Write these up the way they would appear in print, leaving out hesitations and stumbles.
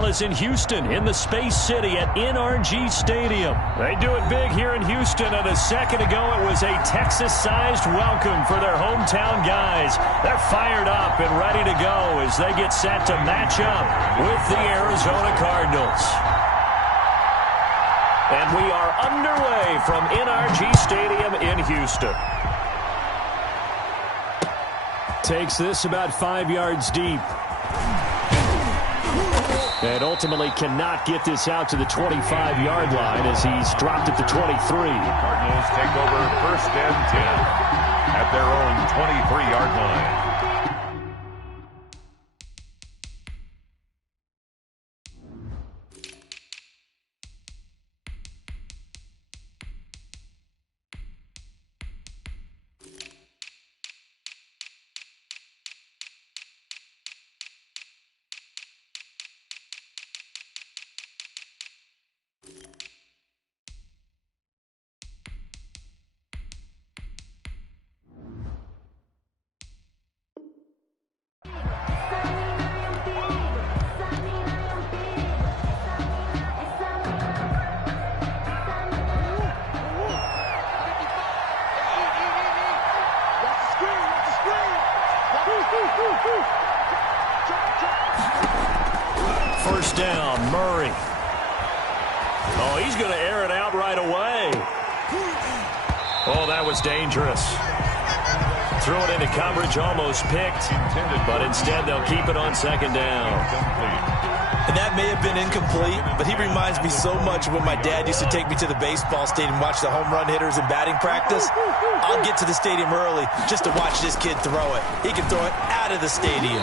Is in Houston, in the Space City at NRG Stadium. They do it big here in Houston, and a second ago it was a Texas-sized welcome for their hometown guys. They're fired up and ready to go as they get set to match up with the Arizona Cardinals. And we are underway from NRG Stadium in Houston. Takes this about 5 yards deep. And ultimately cannot get this out to the 25-yard line as he's dropped at the 23. Cardinals take over 1st and 10 at their own 23-yard line. First down, Murray. Oh, he's going to air it out right away. Oh, that was dangerous. Threw it into coverage, almost picked, but instead they'll keep it on 2nd down. And that may have been incomplete, but he reminds me so much of when my dad used to take me to the baseball stadium and watch the home run hitters in batting practice. I'll get to the stadium early just to watch this kid throw it. He can throw it out of the stadium.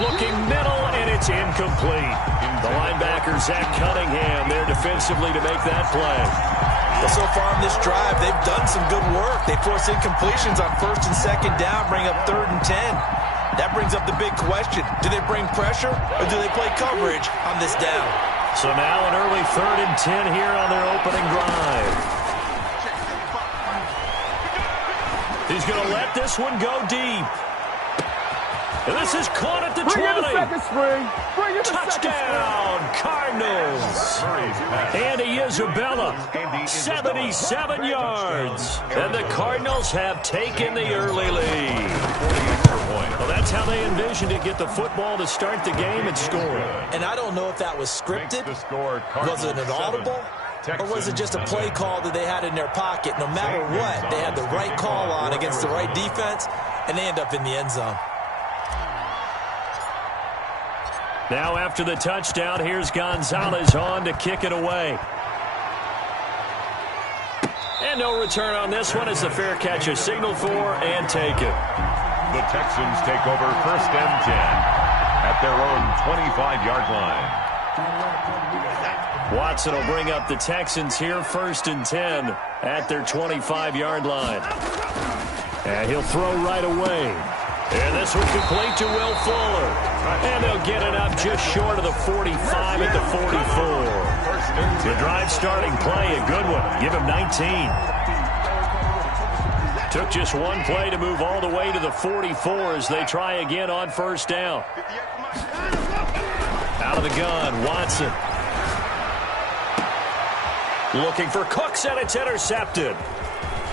Looking middle, and it's incomplete. The linebacker, Zach Cunningham, there defensively to make that play. Well, so far on this drive, they've done some good work. They force incompletions on 1st and 2nd down, bring up 3rd and 10. That brings up the big question. Do they bring pressure, or do they play coverage on this down? So now an early 3rd and 10 here on their opening drive. He's going to let this one go deep. And this is caught at the 20. Touchdown, Cardinals. Andy Isabella, 77 yards. And the Cardinals have taken the early lead. Well, that's how they envisioned it, get the football to start the game and score. And I don't know if that was scripted. Was it an audible? Or was it just a play call that they had in their pocket? No matter what, they had the right call on against the right defense, and they end up in the end zone. Now after the touchdown, here's Gonzalez on to kick it away. And no return on this one as the fair catch is signaled for and taken. The Texans take over 1st and 10 at their own 25-yard line. Watson will bring up the Texans here 1st and 10 at their 25-yard line. And he'll throw right away. And this one complete to Will Fuller. And they'll get it up just short of the 45 at the 44. The drive starting play, a good one. Give him 19. Took just one play to move all the way to the 44 as they try again on 1st down. Out of the gun, Watson. Looking for Cooks, and it's intercepted.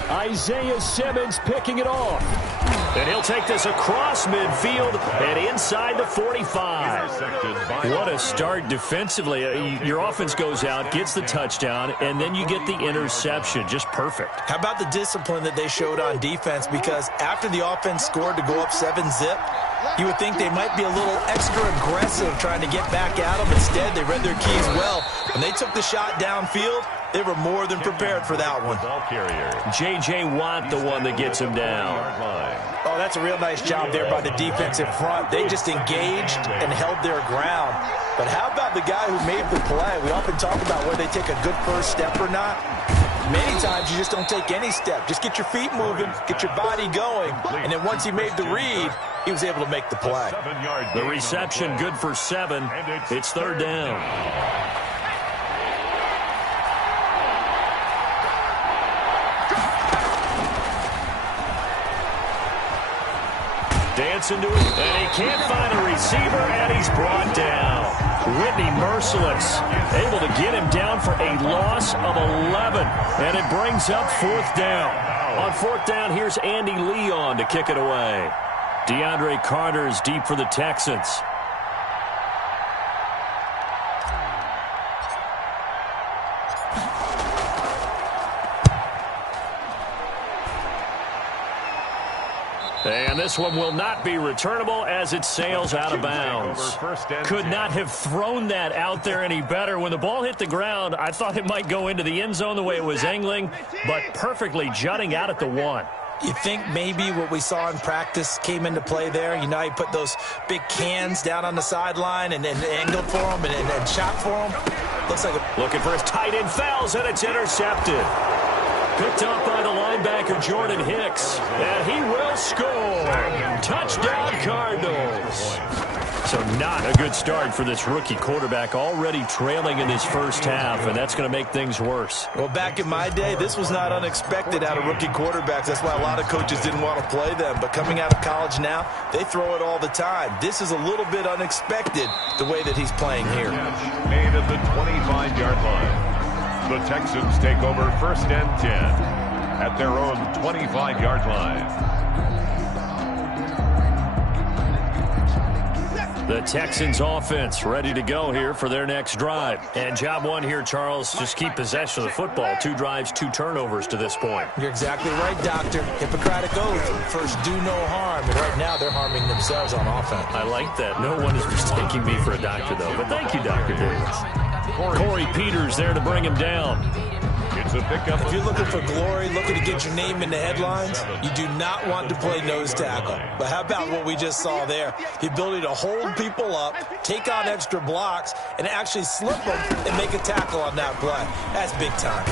Isaiah Simmons picking it off. And he'll take this across midfield and inside the 45. What a start defensively. Your offense goes out, gets the touchdown, and then you get the interception. Just perfect. How about the discipline that they showed on defense? Because after the offense scored to go up 7-zip, you would think they might be a little extra aggressive trying to get back at them. Instead, they read their keys well. When they took the shot downfield, they were more than prepared for that one. J.J. Watt, the one that gets him down. Oh, that's a real nice job there by the defensive front. They just engaged and held their ground. But how about the guy who made the play? We often talk about whether they take a good first step or not. Many times you just don't take any step. Just get your feet moving, get your body going, and then once he made the read, he was able to make the play. The reception good for 7. It's 3rd down. Dancing to it, and he can't find a receiver, and he's brought down. Whitney merciless, able to get him down for a loss of 11, and it brings up 4th down. On 4th down, here's Andy Leon to kick it away. DeAndre Carter is deep for the Texans. And this one will not be returnable as it sails out of bounds. Could not have thrown that out there any better. When the ball hit the ground, I thought it might go into the end zone the way it was angling, but perfectly jutting out at the 1. You think maybe what we saw in practice came into play there? You know, he put those big cans down on the sideline and angled for them and shot for them. Looks like looking for his tight end, fouls, and it's intercepted. Picked up by the linebacker, Jordan Hicks. And he will score. Touchdown, Cardinals. So not a good start for this rookie quarterback, already trailing in his first half, and that's going to make things worse. Well, back in my day, this was not unexpected out of rookie quarterbacks. That's why a lot of coaches didn't want to play them. But coming out of college now, they throw it all the time. This is a little bit unexpected, the way that he's playing here. Made at the 25-yard line. The Texans take over 1st and 10 at their own 25-yard line. The Texans offense ready to go here for their next drive. And job one here, Charles, just keep possession of the football. 2 drives, 2 turnovers to this point. You're exactly right, Doctor. Hippocratic oath. First, do no harm. And right now, they're harming themselves on offense. I like that. No one is mistaking me for a doctor, though. But thank you, Dr. Davis. Corey Peters there to bring him down. It's a pickup. If you're looking for glory, looking to get your name in the headlines, you do not want to play nose tackle. But how about what we just saw there? The ability to hold people up, take on extra blocks, and actually slip them and make a tackle on that play. That's big time.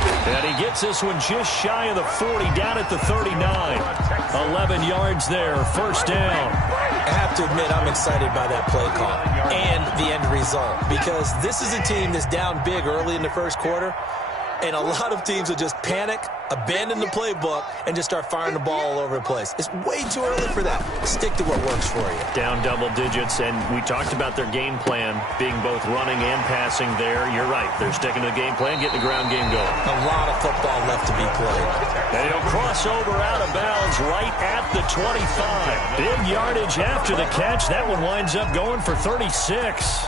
And he gets this one just shy of the 40, down at the 39. 11 yards there, 1st down. I have to admit, I'm excited by that play call and the end result, because this is a team that's down big early in the first quarter, and a lot of teams will just panic, abandon the playbook, and just start firing the ball all over the place. It's way too early for that. Stick to what works for you. Down double digits, and we talked about their game plan being both running and passing there. You're right. They're sticking to the game plan, getting the ground game going. A lot of football left to be played. And he'll cross over out of bounds right at the 25. Big yardage after the catch. That one winds up going for 36.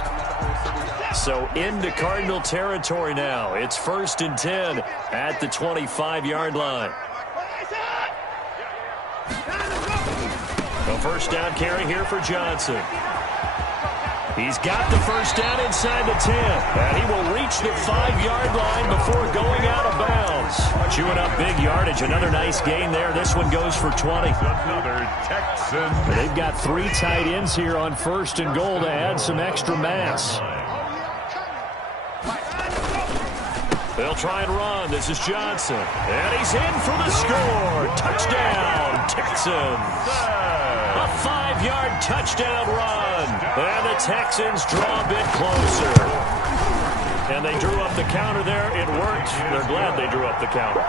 So into Cardinal territory now. It's 1st and 10 at the 25-yard line. A 1st down carry here for Johnson. He's got the 1st down inside the 10. And he will reach the 5-yard line before going out of bounds. Chewing up big yardage. Another nice gain there. This one goes for 20. Another Texan. They've got 3 tight ends here on 1st and goal to add some extra mass. They'll try and run. This is Johnson. And he's in for the score. Touchdown, Texans. A 5-yard touchdown run. And the Texans draw a bit closer. And they drew up the counter there. It worked. They're glad they drew up the counter.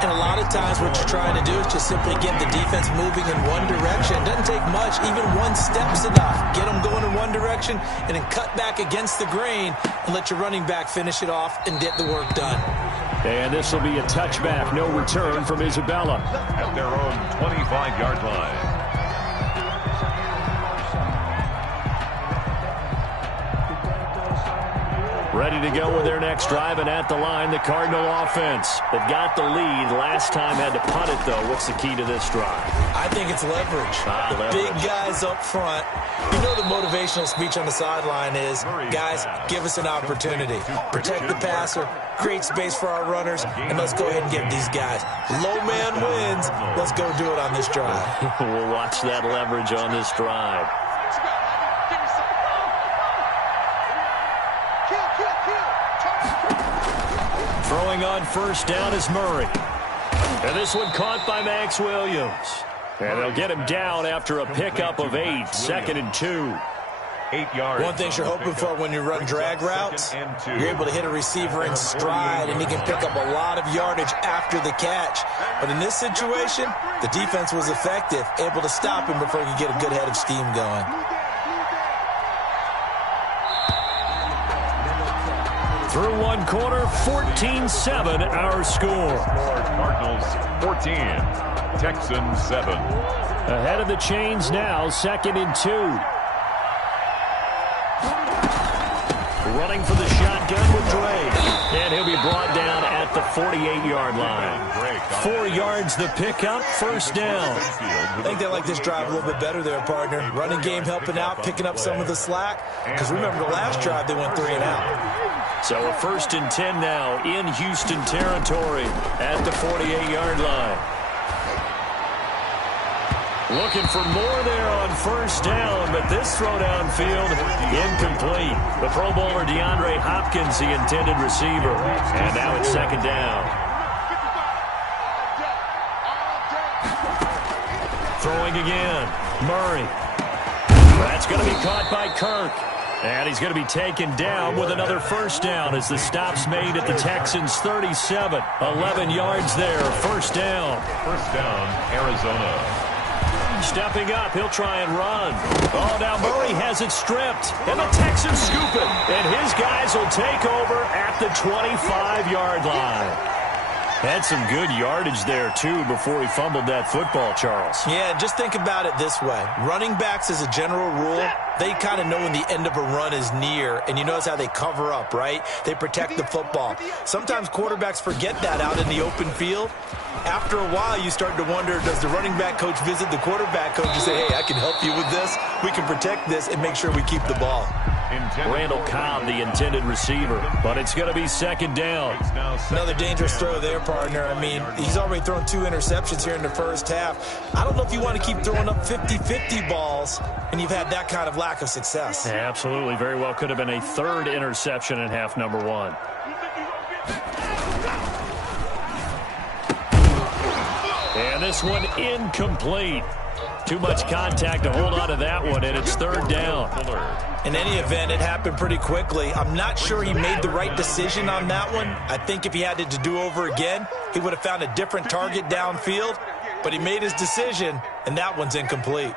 And a lot of times what you're trying to do is just simply get the defense moving in one direction. It doesn't take much. Even one step's enough. Get them going in one direction and then cut back against the grain and let your running back finish it off and get the work done. And this will be a touchback. No return from Isabella. At their own 25-yard line. Ready to go with their next drive, and at the line, the Cardinal offense. They've got the lead. Last time had to punt it, though. What's the key to this drive? I think it's leverage. Big guys up front. You know the motivational speech on the sideline is, guys, give us an opportunity. Protect the passer, create space for our runners, and let's go ahead and get these guys. Low man wins. Let's go do it on this drive. We'll watch that leverage on this drive. Throwing on 1st down is Murray. And this one caught by Max Williams. And they'll get him down after a pickup of 8. 2nd and 2. 8 yards. One thing you're hoping for when you run drag routes, you're able to hit a receiver in stride, and he can pick up a lot of yardage after the catch. But in this situation, the defense was effective, able to stop him before he could get a good head of steam going. Through one quarter, 14-7 our score. Cardinals 14, Texans 7. Ahead of the chains now, 2nd and 2. Running for the shotgun with Drake. And he'll be brought down at the 48-yard line. 4 yards the pickup, first down. I think they like this drive a little bit better there, partner. Running game helping out, picking up some of the slack. Because remember, the last drive they went 3 and out. So a 1st and 10 now in Houston territory at the 48-yard line. Looking for more there on 1st down, but this throw downfield incomplete. The Pro Bowler DeAndre Hopkins, the intended receiver. And now it's 2nd down. Throwing again. Murray. That's going to be caught by Kirk. And he's going to be taken down with another 1st down as the stop's made at the Texans' 37. 11 yards there, 1st down. 1st down, Arizona. Stepping up, he'll try and run. Oh, now Murray has it stripped. And the Texans scoop it. And his guys will take over at the 25-yard line. Had some good yardage there, too, before he fumbled that football, Charles. Yeah, just think about it this way. Running backs, as a general rule, they kind of know when the end of a run is near, and you notice how they cover up, right? They protect the football. Sometimes quarterbacks forget that out in the open field. After a while, you start to wonder, does the running back coach visit the quarterback coach and say, hey, I can help you with this, we can protect this, and make sure we keep the ball. Randall Cobb, the intended receiver, but it's going to be 2nd down. Another dangerous throw there, partner. I mean, he's already thrown 2 interceptions here in the 1st half. I don't know if you want to keep throwing up 50-50 balls, and you've had that kind of lack of success. Yeah, absolutely. Very well could have been a 3rd interception in half number 1. And this one incomplete. Too much contact to hold on to that one, and it's 3rd down. In any event, it happened pretty quickly. I'm not sure he made the right decision on that one. I think if he had it to do over again, he would have found a different target downfield. But he made his decision, and that one's incomplete.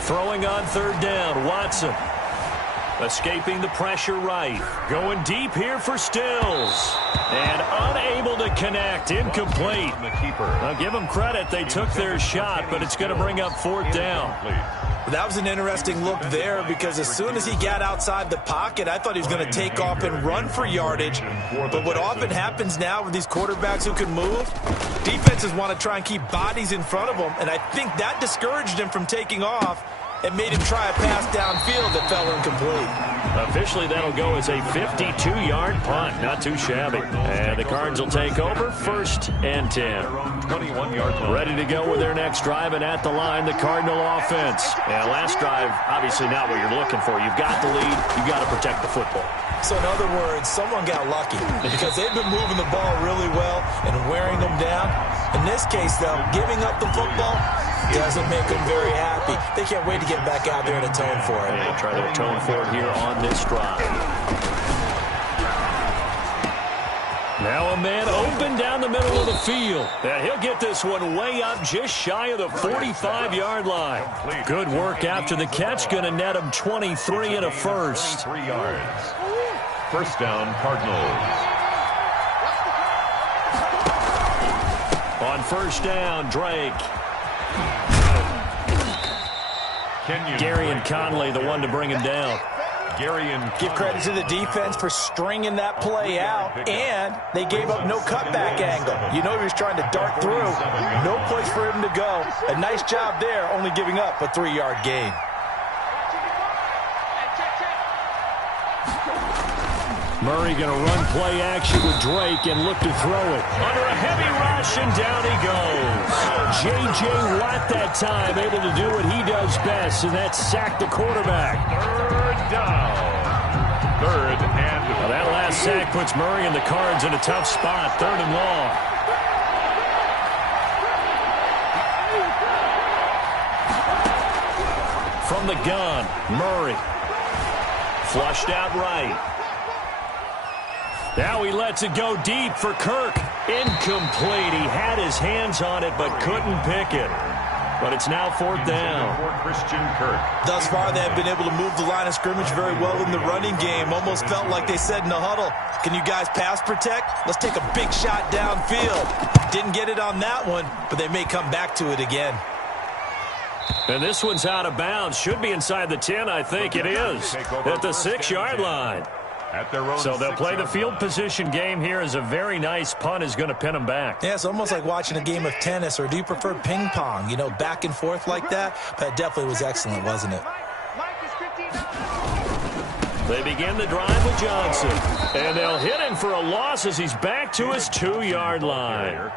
Throwing on 3rd down, Watson. Escaping the pressure right. Going deep here for Stills. And unable to connect. Incomplete. I'll give them credit. They took their shot, but it's going to bring up 4th down. That was an interesting look there because as soon as he got outside the pocket, I thought he was going to take off and run for yardage. But what often happens now with these quarterbacks who can move, defenses want to try and keep bodies in front of them, and I think that discouraged him from taking off and made him try a pass downfield that fell incomplete. Officially, that'll go as a 52-yard punt. Not too shabby. And the Cards will take over, 1st and 10. 21-yard line. Ready to go with their next drive, and at the line, the Cardinal offense. And last drive, obviously not what you're looking for. You've got the lead. You've got to protect the football. So in other words, someone got lucky because they've been moving the ball really well and wearing them down. In this case, though, giving up the football doesn't make them very happy. They can't wait to get back out there and atone for it. They'll try to atone for it here on this drive. Now a man open down the middle of the field. And he'll get this one way up just shy of the 45-yard line. Good work after the catch. Going to net him 23 and a 1st. 3 yards. 1st down, Cardinals. On 1st down, Drake. Gary and Conley, the one to bring him down. Give credit to the defense for stringing that play out, and they gave up no cutback angle. You know he was trying to dart through. No place for him to go. A nice job there, only giving up a 3-yard gain. Murray going to run play action with Drake and look to throw it. Under a heavy rush, and down he goes. J.J. Watt that time able to do what he does best, and that's sack the quarterback. 3rd down. 3rd and... Well, that last sack puts Murray and the Cards in a tough spot. 3rd and long. From the gun, Murray. Flushed out right. Now he lets it go deep for Kirk. Incomplete. He had his hands on it but couldn't pick it. But it's now 4th down. Thus far, they have been able to move the line of scrimmage very well in the running game. Almost felt like they said in the huddle, can you guys pass protect? Let's take a big shot downfield. Didn't get it on that one, but they may come back to it again. And this one's out of bounds. Should be inside the 10, I think it is. At the 6-yard line. So they'll play the field position game here as a very nice punt is going to pin them back. Yeah, it's almost like watching a game of tennis, or do you prefer ping pong? You know, back and forth like that? But it definitely was excellent, wasn't it? They begin the drive with Johnson. And they'll hit him for a loss as he's back to his 2-yard line.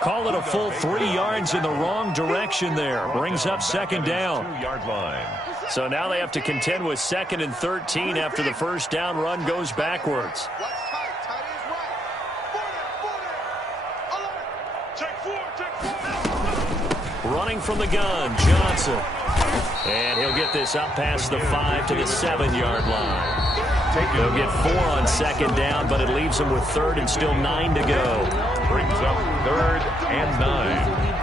Call it a full 3 yards in the wrong direction there. Brings up 2nd down. So now they have to contend with 2nd and 13 after the first down run goes backwards. Running from the gun, Johnson. And he'll get this up past the 5 to the 7-yard line. They'll get 4 on 2nd down, but it leaves them with 3rd and still 9 to go. Brings up 3rd and 9.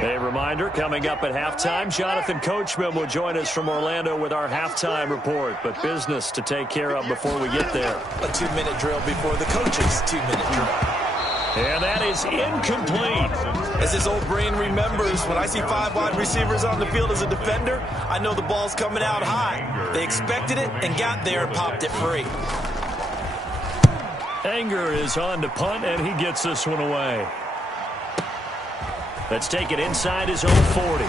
A reminder, coming up at halftime, Jonathan Coachman will join us from Orlando with our halftime report. But business to take care of before we get there. A 2-minute drill before the coach's 2-minute drill. And that is incomplete. As his old brain remembers, when I see 5 wide receivers on the field as a defender, I know the ball's coming out high. They expected it and got there and popped it free. Anger is on to punt, and he gets this one away. Let's take it inside his own 40.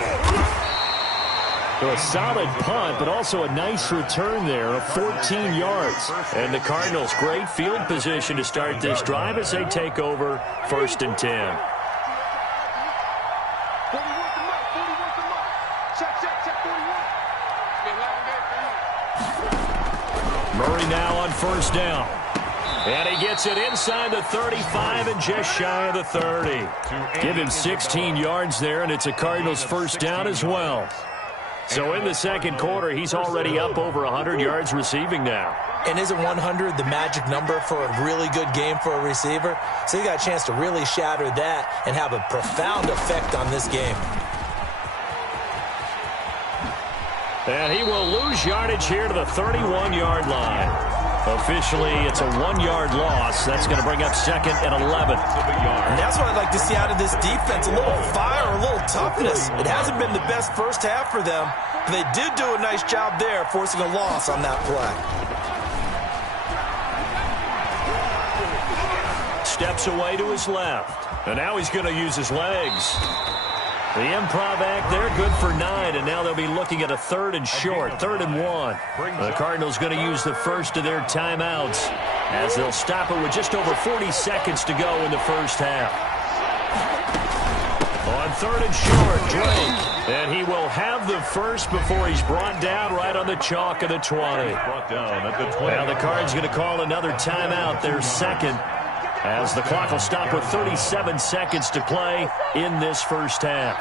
So a solid punt, but also a nice return there of 14 yards. And the Cardinals, great field position to start this drive as they take over 1st and 10. Murray now on 1st down. And he gets it inside the 35 and just shy of the 30. Give him 16 yards there, and it's a Cardinals 1st down as well. So in the 2nd quarter, he's already up over 100 yards receiving now. And isn't 100 the magic number for a really good game for a receiver? So you got a chance to really shatter that and have a profound effect on this game. And he will lose yardage here to the 31-yard line. Officially, it's a 1-yard loss. That's going to bring up 2nd and 11. And that's what I'd like to see out of this defense. A little fire, a little toughness. It hasn't been the best first half for them, but they did do a nice job there, forcing a loss on that play. Steps away to his left. And now he's going to use his legs. The improv act there, good for 9, and now they'll be looking at a 3rd and short, 3rd and 1. The Cardinals going to use the first of their timeouts as they'll stop it with just over 40 seconds to go in the first half. On 3rd and short, Drake, and he will have the first before he's brought down right on the chalk of the 20. Now the Cards going to call another timeout, their 2nd. As the clock will stop with 37 seconds to play in this first half.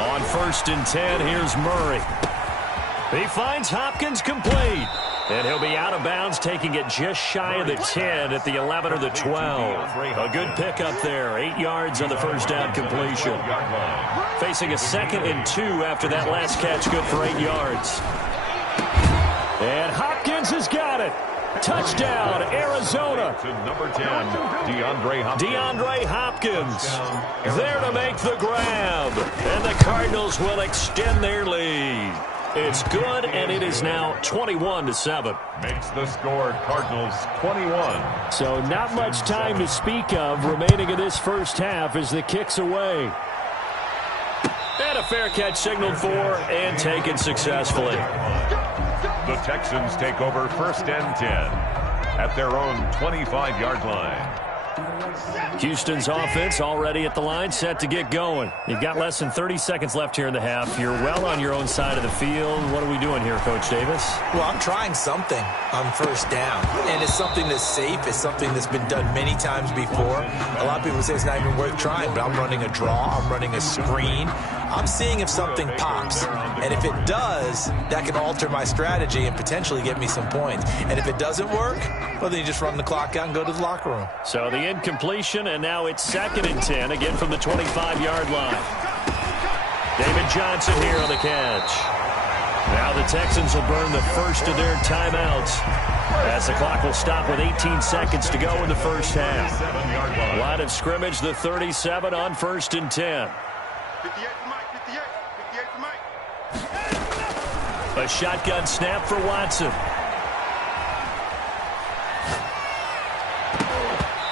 On 1st and 10, here's Murray. He finds Hopkins complete. And he'll be out of bounds, taking it just shy of the 10 at the 11 or the 12. A good pickup there, 8 yards on the first down completion. Facing a 2nd and 2 after that last catch, good for 8 yards. And Hopkins has got it. Touchdown, Arizona. Number 10, DeAndre Hopkins there to make the grab. And the Cardinals will extend their lead. It's good, and it is now 21-7. Makes the score Cardinals 21. So not much time to speak of remaining in this first half as the kick's away. And a fair catch signaled for and taken successfully. The Texans take over 1st and 10 at their own 25-yard line. Houston's offense already at the line, set to get going. You've got less than 30 seconds left here in the half. You're well on your own side of the field. What are we doing here, Coach Davis? Well, I'm trying something on 1st down, and it's something that's safe. It's something that's been done many times before. A lot of people say it's not even worth trying, but I'm running a draw. I'm running a screen. I'm seeing if something pops. And if it does, that can alter my strategy and potentially get me some points. And if it doesn't work, well, then you just run the clock out and go to the locker room. So the incompletion, and now it's 2nd and 10, again from the 25-yard line. David Johnson here on the catch. Now the Texans will burn the first of their timeouts as the clock will stop with 18 seconds to go in the first half. Line of scrimmage, the 37 on 1st and 10. 58 for Mike. A shotgun snap for Watson.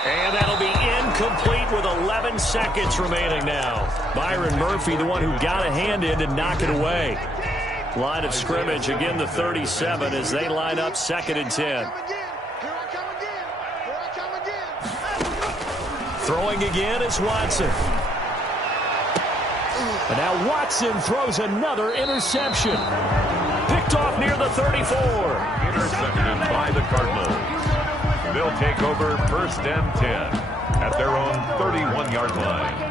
And that'll be incomplete with 11 seconds remaining now. Byron Murphy, the one who got a hand in to knock it away. Line of scrimmage, again the 37 as they line up 2nd and 10. Throwing again is Watson. And now Watson throws another interception. Picked off near the 34. Intercepted by the Cardinals. They'll take over 1st and 10 at their own 31-yard line.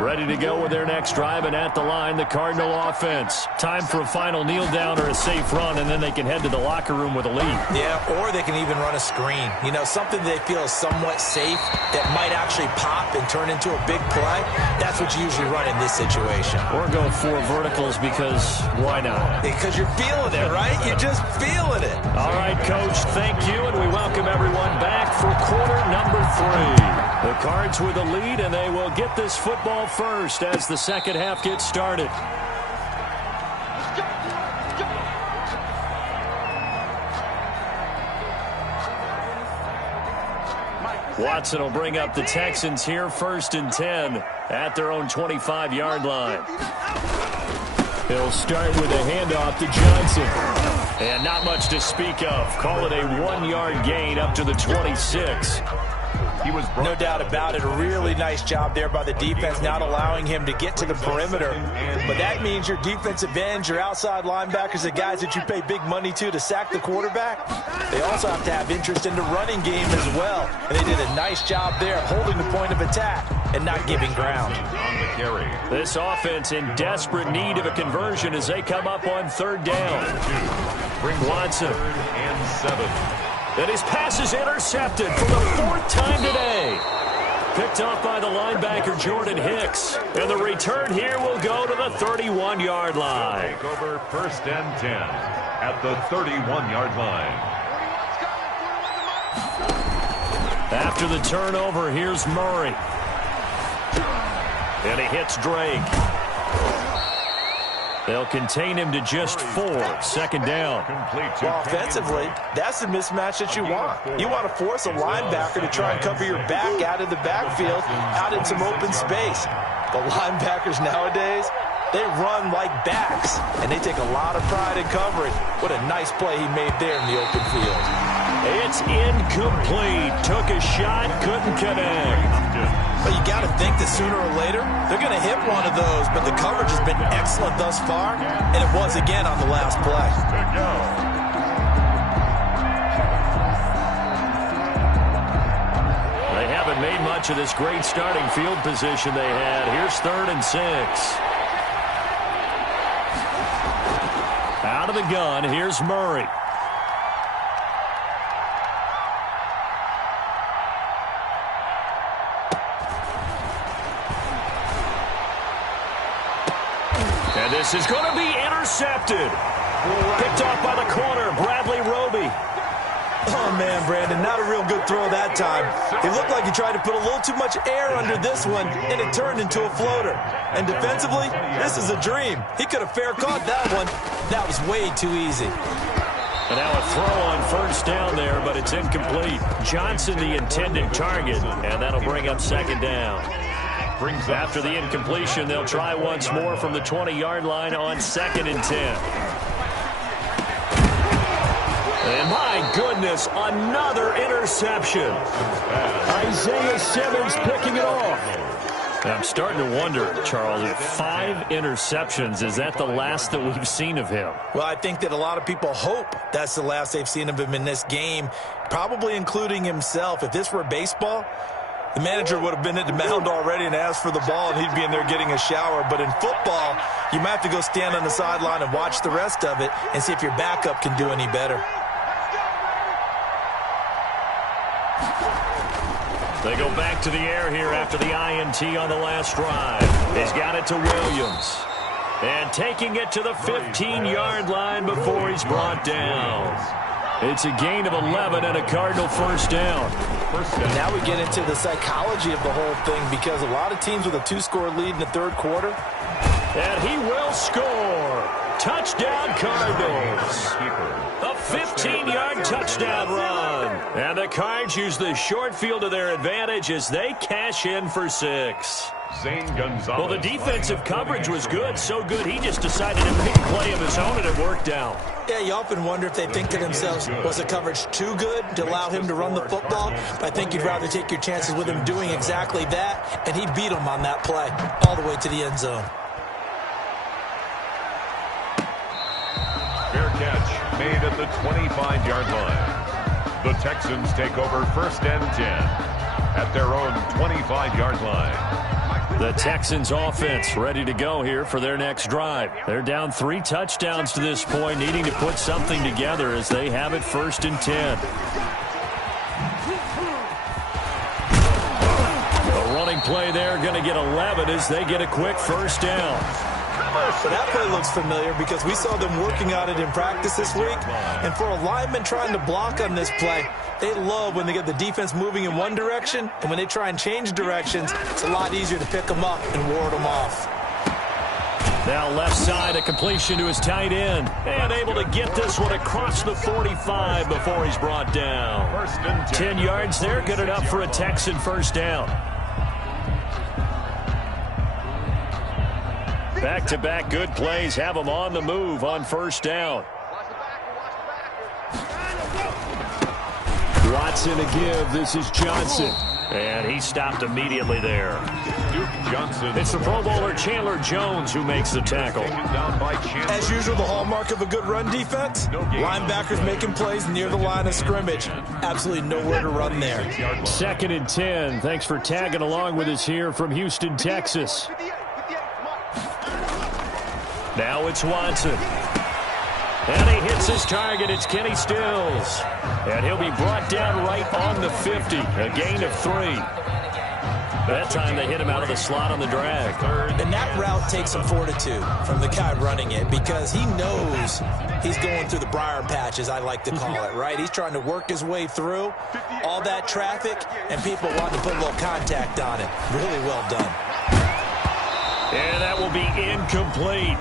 Ready to go with their next drive, and at the line, the Cardinal offense. Time for a final kneel down or a safe run, and then they can head to the locker room with a lead. Yeah, or they can even run a screen. You know, something they feel is somewhat safe that might actually pop and turn into a big play. That's what you usually run in this situation. Or go 4 verticals because why not? Because you're feeling it, right? You're just feeling it. All right, Coach, thank you, and we welcome everyone back for quarter number 3. The Cards with a lead, and they will get this football first as the second half gets started. Watson will bring up the Texans here, 1st and 10 at their own 25-yard line. He'll start with a handoff to Johnson. And not much to speak of. Call it a 1-yard gain up to the 26. No doubt about it. A really nice job there by the defense, not allowing him to get to the perimeter. But that means your defensive ends, your outside linebackers, the guys that you pay big money to sack the quarterback, they also have to have interest in the running game as well. And they did a nice job there holding the point of attack and not giving ground. This offense in desperate need of a conversion as they come up on 3rd down. Watson. And 7. And his pass is intercepted for the 4th time today. Picked off by the linebacker, Jordan Hicks. And the return here will go to the 31-yard line. Take over 1st and 10 at the 31-yard line. After the turnover, here's Murray. And he hits Drake. They'll contain him to just 4. 2nd down. Well, offensively, that's the mismatch that you want. You want to force a linebacker to try and cover your back out of the backfield, out in some open space. The linebackers nowadays, they run like backs, and they take a lot of pride in coverage. What a nice play he made there in the open field. It's incomplete. Took a shot, couldn't connect. But you got to think that sooner or later, they're going to hit one of those, but the coverage has been excellent thus far, and it was again on the last play. They haven't made much of this great starting field position they had. Here's 3rd and 6. Out of the gun, here's Murray. And this is going to be intercepted. Picked off by the corner, Bradley Roby. Oh, man, Brandon, not a real good throw that time. It looked like he tried to put a little too much air under this one, and it turned into a floater. And defensively, this is a dream. He could have fair caught that one. That was way too easy. And now a throw on 1st down there, but it's incomplete. Johnson the intended target, and that'll bring up 2nd down. After the incompletion, they'll try once more from the 20-yard line on 2nd and 10. And my goodness, another interception. Isaiah Simmons picking it off. And I'm starting to wonder, Charles, if 5 interceptions, is that the last that we've seen of him? Well, I think that a lot of people hope that's the last they've seen of him in this game, probably including himself. If this were baseball, The manager would have been at the mound already and asked for the ball, and he'd be in there getting a shower. But in football, you might have to go stand on the sideline and watch the rest of it and see if your backup can do any better. They go back to the air here after the INT on the last drive. He's got it to Williams. And taking it to the 15-yard line before he's brought down. It's a gain of 11 and a Cardinal first down. And now we get into the psychology of the whole thing, because a lot of teams with a 2-score lead in the third quarter. And he will score. Touchdown Cardinals. A 15-yard touchdown run. And the Cards use the short field to their advantage as they cash in for 6. Well, the defensive coverage was good, so good he just decided to pick a play of his own, and it worked out. Yeah, you often wonder if they think to themselves, was the coverage too good to allow him to run the football? I think you'd rather take your chances with him doing exactly that, and he beat him on that play all the way to the end zone. Fair catch made at the 25-yard line. The Texans take over first and 10 at their own 25-yard line. The Texans offense ready to go here for their next drive. They're down 3 touchdowns to this point, needing to put something together as they have it first and 10. A running play there, going to get 11 as they get a quick first down. So that play looks familiar because we saw them working on it in practice this week. And for a lineman trying to block on this play, they love when they get the defense moving in one direction, and when they try and change directions, it's a lot easier to pick them up and ward them off. Now left side, a completion to his tight end. And able to get this one across the 45 before he's brought down. 10 yards there, good enough for a Texan first down. Back-to-back good plays have them on the move on first down. Watson to give. This is Johnson. And he stopped immediately there. Duke Johnson. It's the Pro Bowler Chandler Jones who makes the tackle. As usual, the hallmark of a good run defense, linebackers making plays near the line of scrimmage. Absolutely nowhere to run there. 2nd and 10. Thanks for tagging along with us here from Houston, Texas. Now it's Watson. And he hits his target. It's Kenny Stills. And he'll be brought down right on the 50. A gain of 3. That time they hit him out of the slot on the drag. And that route takes some fortitude from the guy running it, because he knows he's going through the briar patch, as I like to call it, right? He's trying to work his way through all that traffic, and people want to put a little contact on it. Really well done. And that will be incomplete.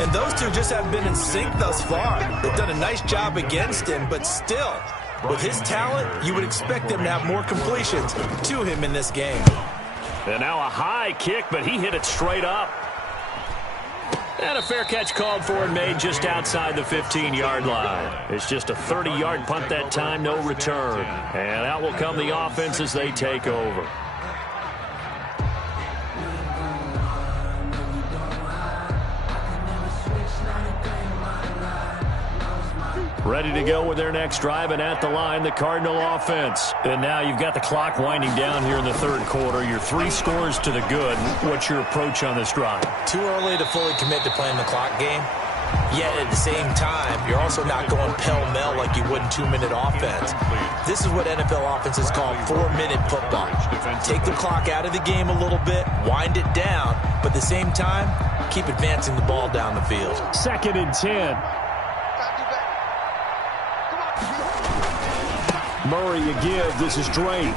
And those two just haven't been in sync thus far. They've done a nice job against him, but still, with his talent, you would expect him to have more completions to him in this game. And now a high kick, but he hit it straight up. And a fair catch called for and made just outside the 15-yard line. It's just a 30-yard punt that time, no return. And out will come the offense as they take over. Ready to go with their next drive, and at the line, the Cardinal offense. And now you've got the clock winding down here in the third quarter. You're 3 scores to the good. What's your approach on this drive? Too early to fully commit to playing the clock game. Yet at the same time, you're also not going pell-mell like you would in 2-minute offense. This is what NFL offenses call 4-minute football. Take the clock out of the game a little bit, wind it down, but at the same time, keep advancing the ball down the field. 2nd and 10. Murray a give. This is Drake.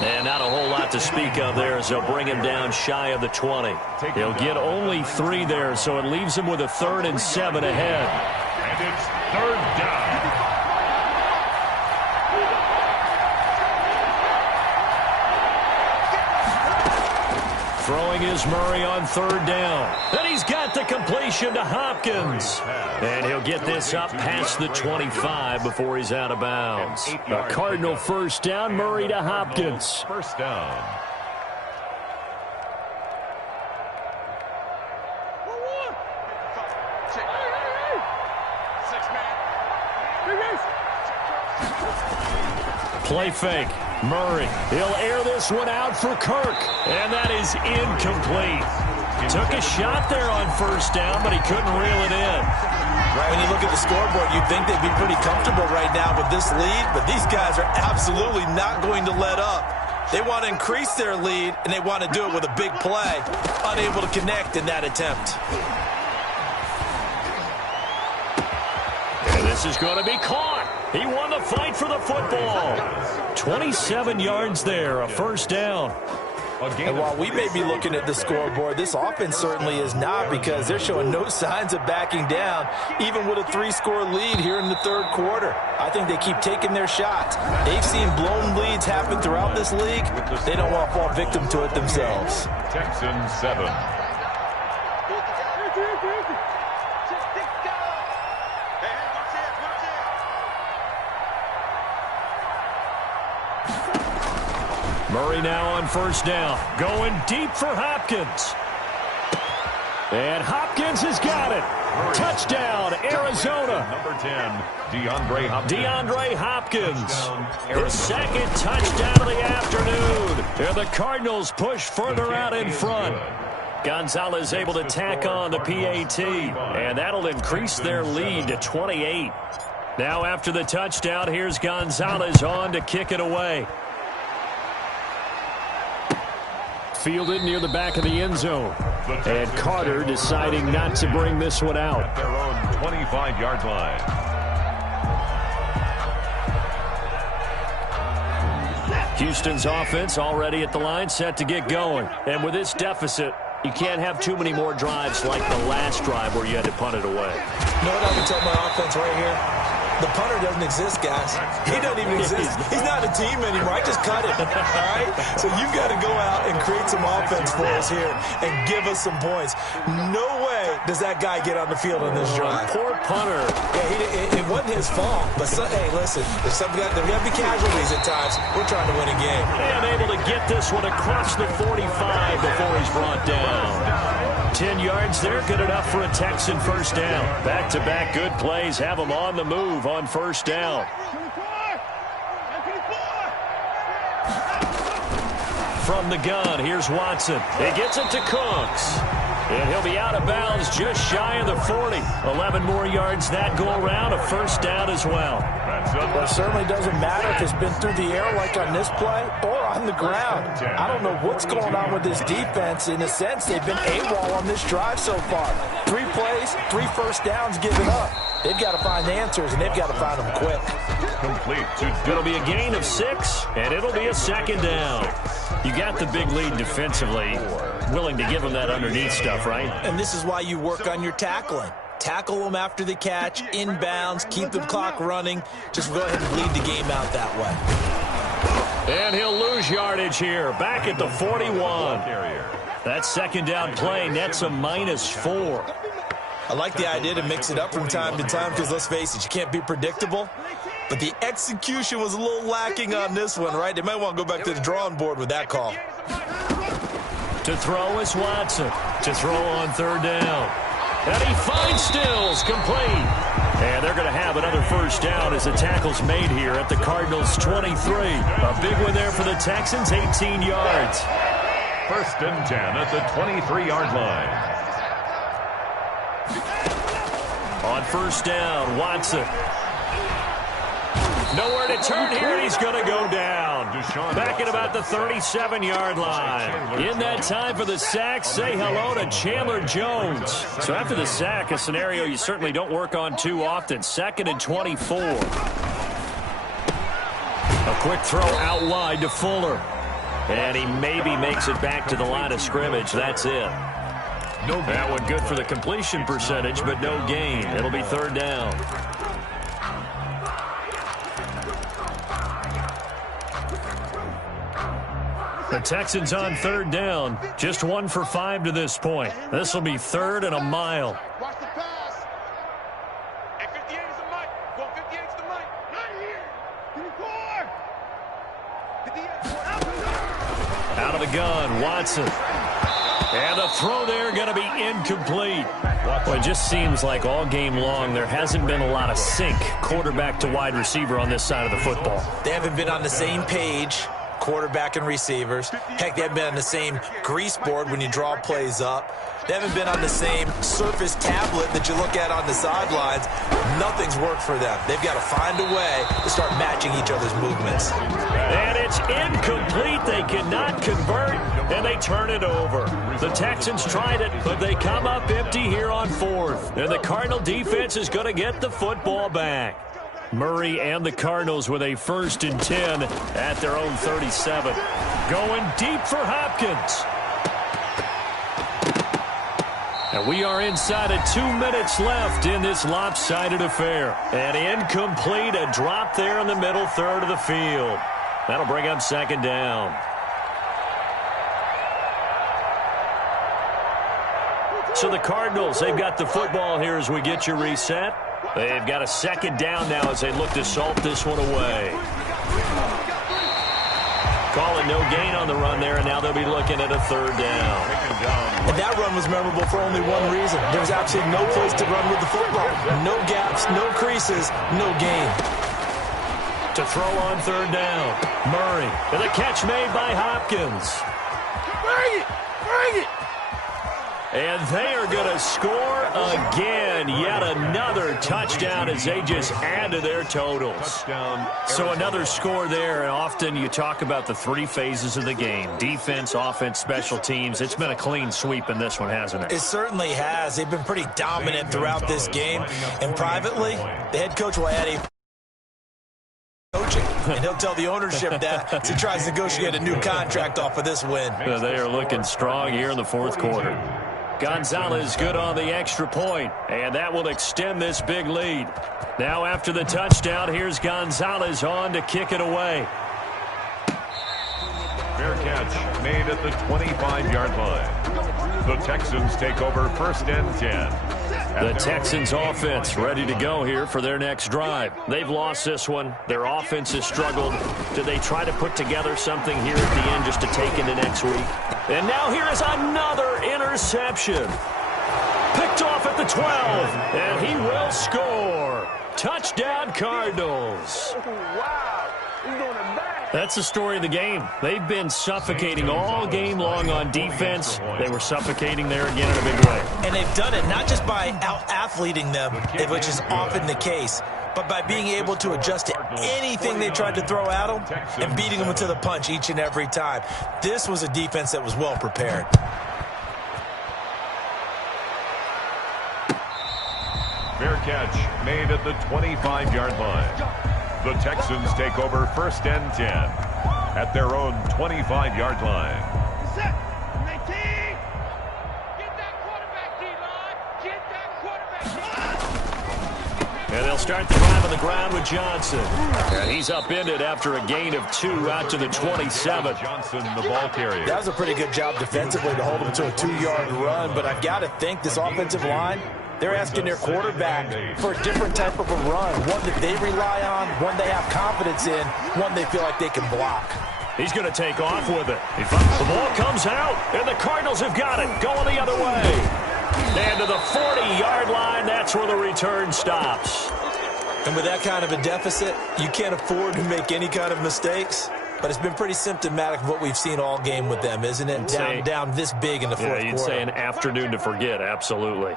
And not a whole lot to speak of there as they'll bring him down shy of the 20. He'll get only 3 there, so it leaves him with a 3rd and 7 ahead. And it's 3rd down. Throwing is Murray on 3rd down. And he's got the completion to Hopkins. And he'll get this up past the 25 before he's out of bounds. A Cardinal first down, Murray to Hopkins. First down. Play fake. Murray, he'll air this one out for Kirk, and that is incomplete. Took a shot there on first down, but he couldn't reel it in. Right, when you look at the scoreboard, you'd think they'd be pretty comfortable right now with this lead, but these guys are absolutely not going to let up. They want to increase their lead, and they want to do it with a big play. Unable to connect in that attempt. And this is going to be caught. He won the fight for the football. 27 yards there, a first down. And while we may be looking at the scoreboard, this offense certainly is not, because they're showing no signs of backing down, even with a 3-score lead here in the third quarter. I think they keep taking their shots. They've seen blown leads happen throughout this league. They don't want to fall victim to it themselves. Texans 7. Murray now on first down, going deep for Hopkins. And Hopkins has got it. Touchdown, Arizona. Number 10, DeAndre Hopkins. His second touchdown of the afternoon. And the Cardinals push further out in front. Gonzalez able to tack on the PAT, and that'll increase their lead to 28. Now after the touchdown, here's Gonzalez on to kick it away. Fielded near the back of the end zone. And Carter deciding not to bring this one out. at their own 25-yard line. Houston's offense already at the line, set to get going. And with this deficit, you can't have too many more drives like the last drive where you had to punt it away. You know what I can tell my offense right here? The punter doesn't exist, guys. He doesn't even exist. He's not a team anymore. I just cut him, all right? So you've got to go out and create some offense for us here and give us some points. No way does that guy get on the field on this drive. Poor punter. Yeah, it wasn't his fault. But, hey, listen, there's got to be casualties at times. We're trying to win a game. And able to get this one across the 45 before he's brought down. 10 yards there, good enough for a Texan first down. Back-to-back good plays have him on the move on first down. From the gun, here's Watson. He gets it to Cooks. And he'll be out of bounds just shy of the 40. 11 more yards that go around, a first down as well. Well, it certainly doesn't matter if it's been through the air like on this play or on the ground. I don't know what's going on with this defense. In a sense, they've been AWOL on this drive so far. 3 plays, 3 first downs given up. They've got to find answers, and they've got to find them quick. Complete to It'll be a gain of 6, and it'll be a second down. You got the big lead defensively. Willing to give them that underneath stuff, right? And this is why you work on your tackling. Tackle them after the catch, inbounds, keep the clock running. Just go ahead and bleed the game out that way. And he'll lose yardage here, back at the 41. That second down play nets a -4. I like the idea to mix it up from time to time because, let's face it, you can't be predictable. But the execution was a little lacking on this one, right? They might want to go back to the drawing board with that call. To throw is Watson. To throw on third down. And he finds Stills, complete. And they're going to have another first down as the tackle's made here at the Cardinals' 23. A big one there for the Texans, 18 yards. First and 10 at the 23-yard line. On first down, Watson. Nowhere to turn here, and he's going to go down. Back at about the 37-yard line. In that time for the sack, say hello to Chandler Jones. So after the sack, a scenario you certainly don't work on too often. 2nd and 24. A quick throw out wide to Fuller. And he maybe makes it back to the line of scrimmage. That's it. That one good for the completion percentage, but no gain. It'll be third down. The Texans on third down. Just 1 for 5 to this point. This will be 3rd and a mile. Watch the pass. Hey, 58 is the mic. Go 58 is the mic. Right here. 54. 58. Out of the gun, Watson. And the throw there going to be incomplete. Well, it just seems like all game long there hasn't been a lot of sync quarterback to wide receiver on this side of the football. They haven't been on the same page, quarterback and receivers. Heck, they haven't been on the same grease board when you draw plays up. They haven't been on the same Surface tablet that you look at on the sidelines. Nothing's worked for them. They've got to find a way to start matching each other's movements. And it's incomplete. They cannot convert, and they turn it over. The Texans tried it, but they come up empty here on fourth. And the Cardinal defense is going to get the football back. Murray and the Cardinals with a 1st and 10 at their own 37. Going deep for Hopkins. And we are inside of 2 minutes left in this lopsided affair. And incomplete, a drop there in the middle third of the field. That'll bring up 2nd down. So the Cardinals, they've got the football here as we get you reset. They've got a 2nd down now as they look to salt this one away. Calling no gain on the run there, and now they'll be looking at a 3rd down. And that run was memorable for only one reason. There was absolutely no place to run with the football. No gaps, no creases, no gain. To throw on 3rd down, Murray. And the catch made by Hopkins. Bring it! Bring it! And they are going to score again. Yet another touchdown as they just add to their totals. So another score there. And often you talk about the 3 phases of the game. Defense, offense, special teams. It's been a clean sweep in this one, hasn't it? It certainly has. They've been pretty dominant throughout this game. And privately, the head coach will add a coaching. And he'll tell the ownership that as he tries to negotiate a new contract off of this win. They are looking strong here in the 4th quarter. Gonzalez good on the extra point, and that will extend this big lead. Now after the touchdown, here's Gonzalez on to kick it away. Fair catch made at the 25-yard line. The Texans take over 1st and 10. The Texans offense ready to go here for their next drive. They've lost this one. Their offense has struggled. Do they try to put together something here at the end just to take into next week? And now here is another interception. Picked off at the 12, and he will score. Touchdown, Cardinals. Wow! He's doing it back. That's the story of the game. They've been suffocating all game long on defense. They were suffocating there again in a big way. And they've done it not just by out-athleting them, which is often the case, but by being able to adjust to anything they tried to throw at them and beating them to the punch each and every time. This was a defense that was well prepared. Fair catch made at the 25-yard line. The Texans take over 1st and 10 at their own 25-yard line. Set. 19. Get that quarterback, D-line. Get that quarterback, D-line. And they'll start the drive on the ground with Johnson. And he's upended after a gain of 2 out to the 27. Johnson, the ball carrier. That was a pretty good job defensively to hold him to a 2-yard run, but I've got to think this offensive line, they're asking their quarterback for a different type of a run, one that they rely on, one they have confidence in, one they feel like they can block. He's going to take off with it. The ball comes out, and the Cardinals have got it, going the other way. And to the 40-yard line, that's where the return stops. And with that kind of a deficit, you can't afford to make any kind of mistakes. But it's been pretty symptomatic of what we've seen all game with them, isn't it? Down this big in the fourth quarter. You'd say an afternoon to forget, absolutely.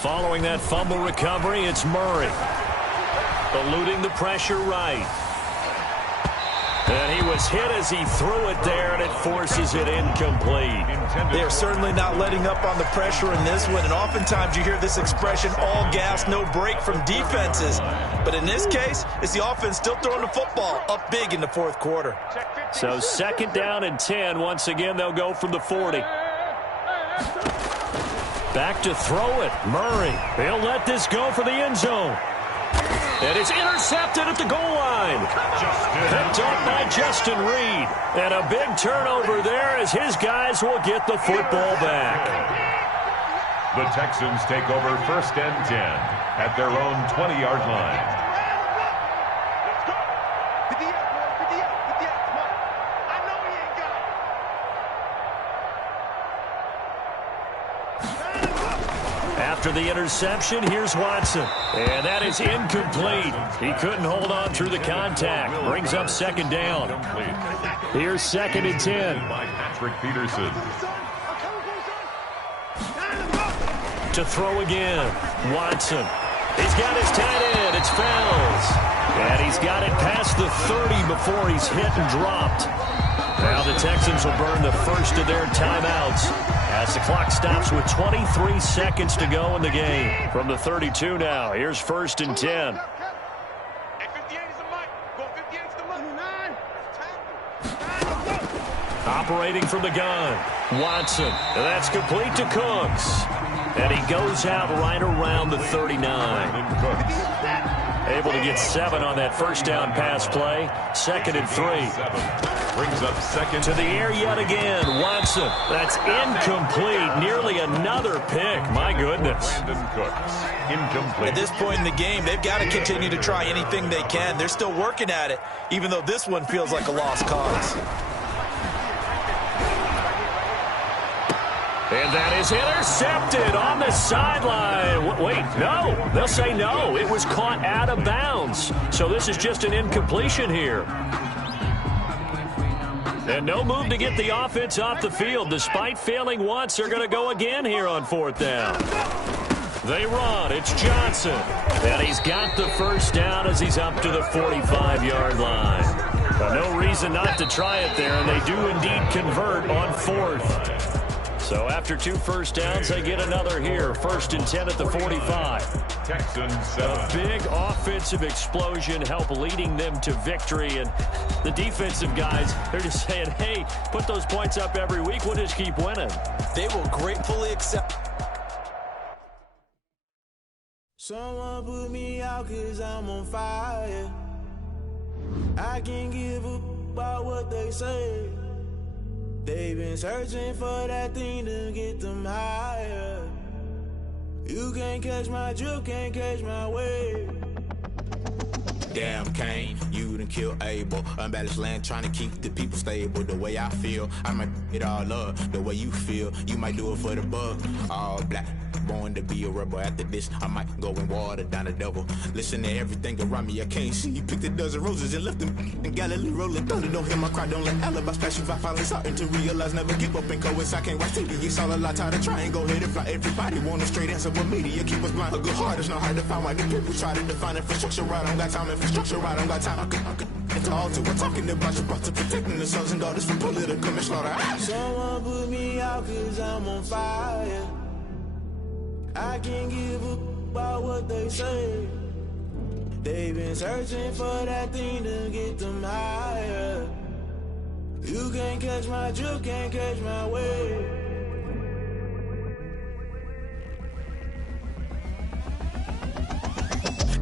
Following that fumble recovery, it's Murray. Eluding the pressure right. And he was hit as he threw it there, and it forces it incomplete. They are certainly not letting up on the pressure in this one, and oftentimes you hear this expression, all gas, no break from defenses. But in this case, it's the offense still throwing the football up big in the 4th quarter. So 2nd down and 10. Once again, they'll go from the 40. Back to throw it. Murray. He'll let this go for the end zone. And it's intercepted at the goal line. Picked up by Justin Reed. And a big turnover there as his guys will get the football back. The Texans take over 1st and 10 at their own 20-yard line. After the interception, here's Watson. And that is incomplete. He couldn't hold on through the contact. Brings up second down. Here's 2nd and 10. By Patrick Peterson. To throw again. Watson. He's got his tight end. It's Fells. And he's got it past the 30 before he's hit and dropped. Now the Texans will burn the first of their timeouts as the clock stops with 23 seconds to go in the game. From the 32 now, here's 1st and 10. Operating from the gun. Watson. And that's complete to Cooks. And he goes out right around the 39. Able to get 7 on that first down pass play. 2nd and 3. Brings up second. To the air yet again. Watson. That's incomplete. Nearly another pick. My goodness. Brandon Cooks. Incomplete. At this point in the game, they've got to continue to try anything they can. They're still working at it, even though this one feels like a lost cause. And that is intercepted on the sideline. Wait, no. They'll say no. It was caught out of bounds. So this is just an incompletion here. And no move to get the offense off the field. Despite failing once, they're going to go again here on 4th down. They run. It's Johnson. And he's got the first down as he's up to the 45-yard line. No reason not to try it there, and they do indeed convert on 4th. So after 2 first downs, they get another here. 1st and 10 at the 45. Texans A big offensive explosion help leading them to victory. And the defensive guys, they're just saying, hey, put those points up every week. We'll just keep winning. They will gratefully accept. Someone put me out 'cause I'm on fire. I can't give up about what they say. They've been searching for that thing to get them higher. You can't catch my drift, can't catch my wave. Damn, Kane, you done killed Abel. Unbalanced land, trying to keep the people stable. The way I feel, I might it all up. The way you feel, you might do it for the buck. All black, born to be a rebel. After this, I might go and water down the devil. Listen to everything around me, I can't see. You picked a dozen roses and left them in Galilee rolling thunder. Don't hear my cry, don't let alibis pass you by. Finally starting to realize, never give up and coincide. Can't watch TV, it's all a lot. Tired of trying, go ahead and fly. Everybody want a straight answer, but media keep us blind. A good heart is not hard to find. Why the people try to define infrastructure right? I don't got time, infrastructure right, I don't got time. I could it's all to we're talking about you, about to protecting the sons and daughters from political manslaughter. Someone put me out 'cause I'm on fire. I can't give up about what they say. They've been searching for that thing to get them higher. You can't catch my drift, can't catch my wave.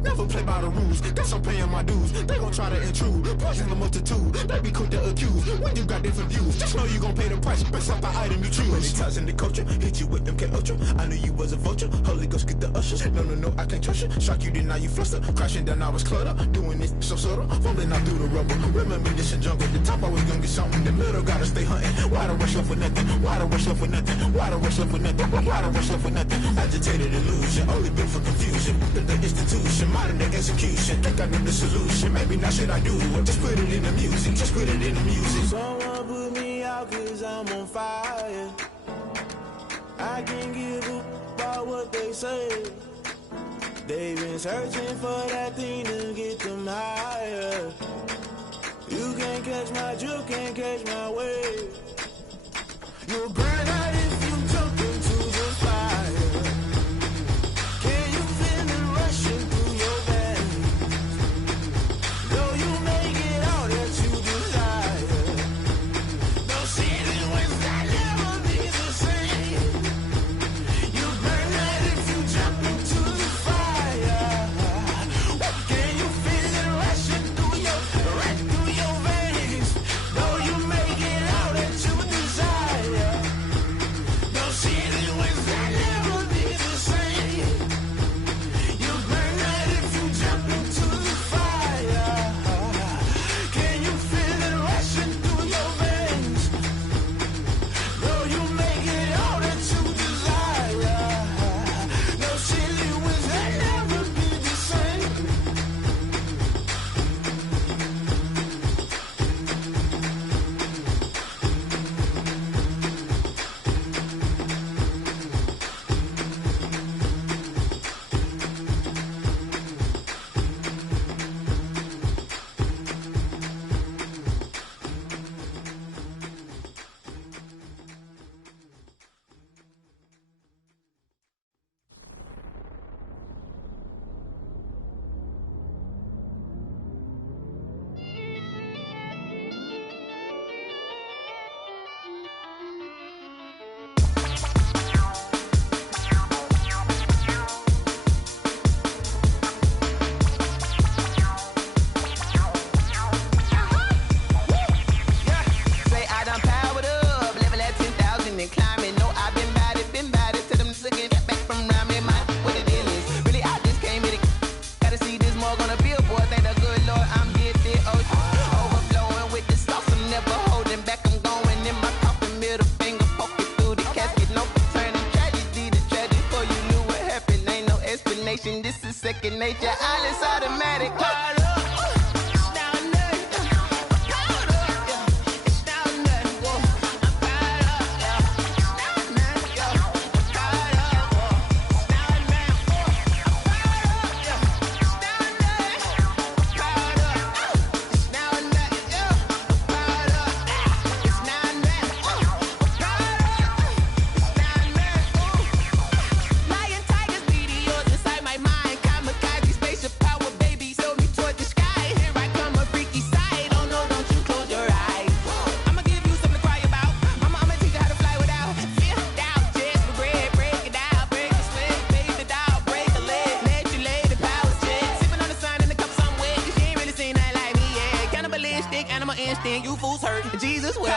Never play by the rules, guess I'm paying my dues. They gon' try to intrude, poison the multitude. They be quick to accuse, when you got different views. Just know you gon' pay the price, based off the item you choose. Many times in the culture, hit you with MK Ultra. I knew you was a vulture, Holy Ghost get the ushers. No, I can't trust you. Shock you, then now you fluster. Crashing down, I was cluttered. Doing this so subtle, falling out through the rubble. Remember this in jungle, the top always gonna get something. The middle gotta stay hunting. Why the rush left with nothing? Why the rush left with nothing? Why the rush left with nothing? Why the rush left with nothing? Agitated illusion, only built for confusion. The institution, modern day execution. Think I know the solution. Maybe not should I do it? Just put it in the music. Just put it in the music. Someone put me out 'cause I'm on fire. I can't give up about what they say. They've been searching for that thing to get them higher. You can't catch my drift, can't catch my wave. You'll burn out if you jump into the fire. Can you feel it rushing through your veins? Though you may get all that you desire, no ceiling wins that never be the same. You burn out if you jump into the fire. Can you feel it rushing through your veins? Though you may get all that you desire, second nature. All is automatic. Caught up. You fools hurt. Jesus will.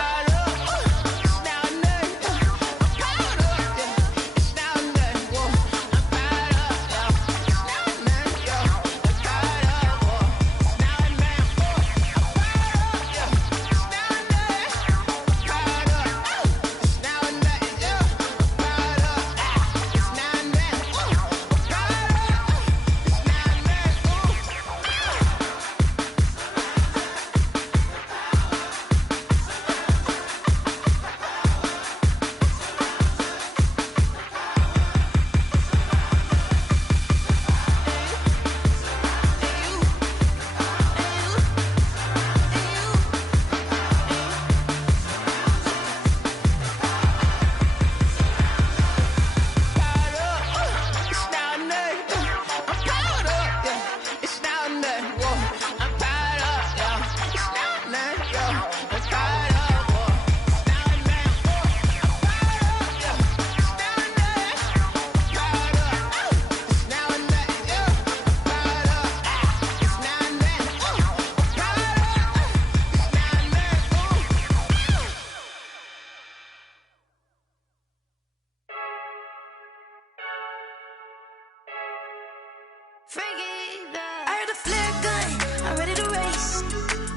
I heard a flare gun, I'm ready to race.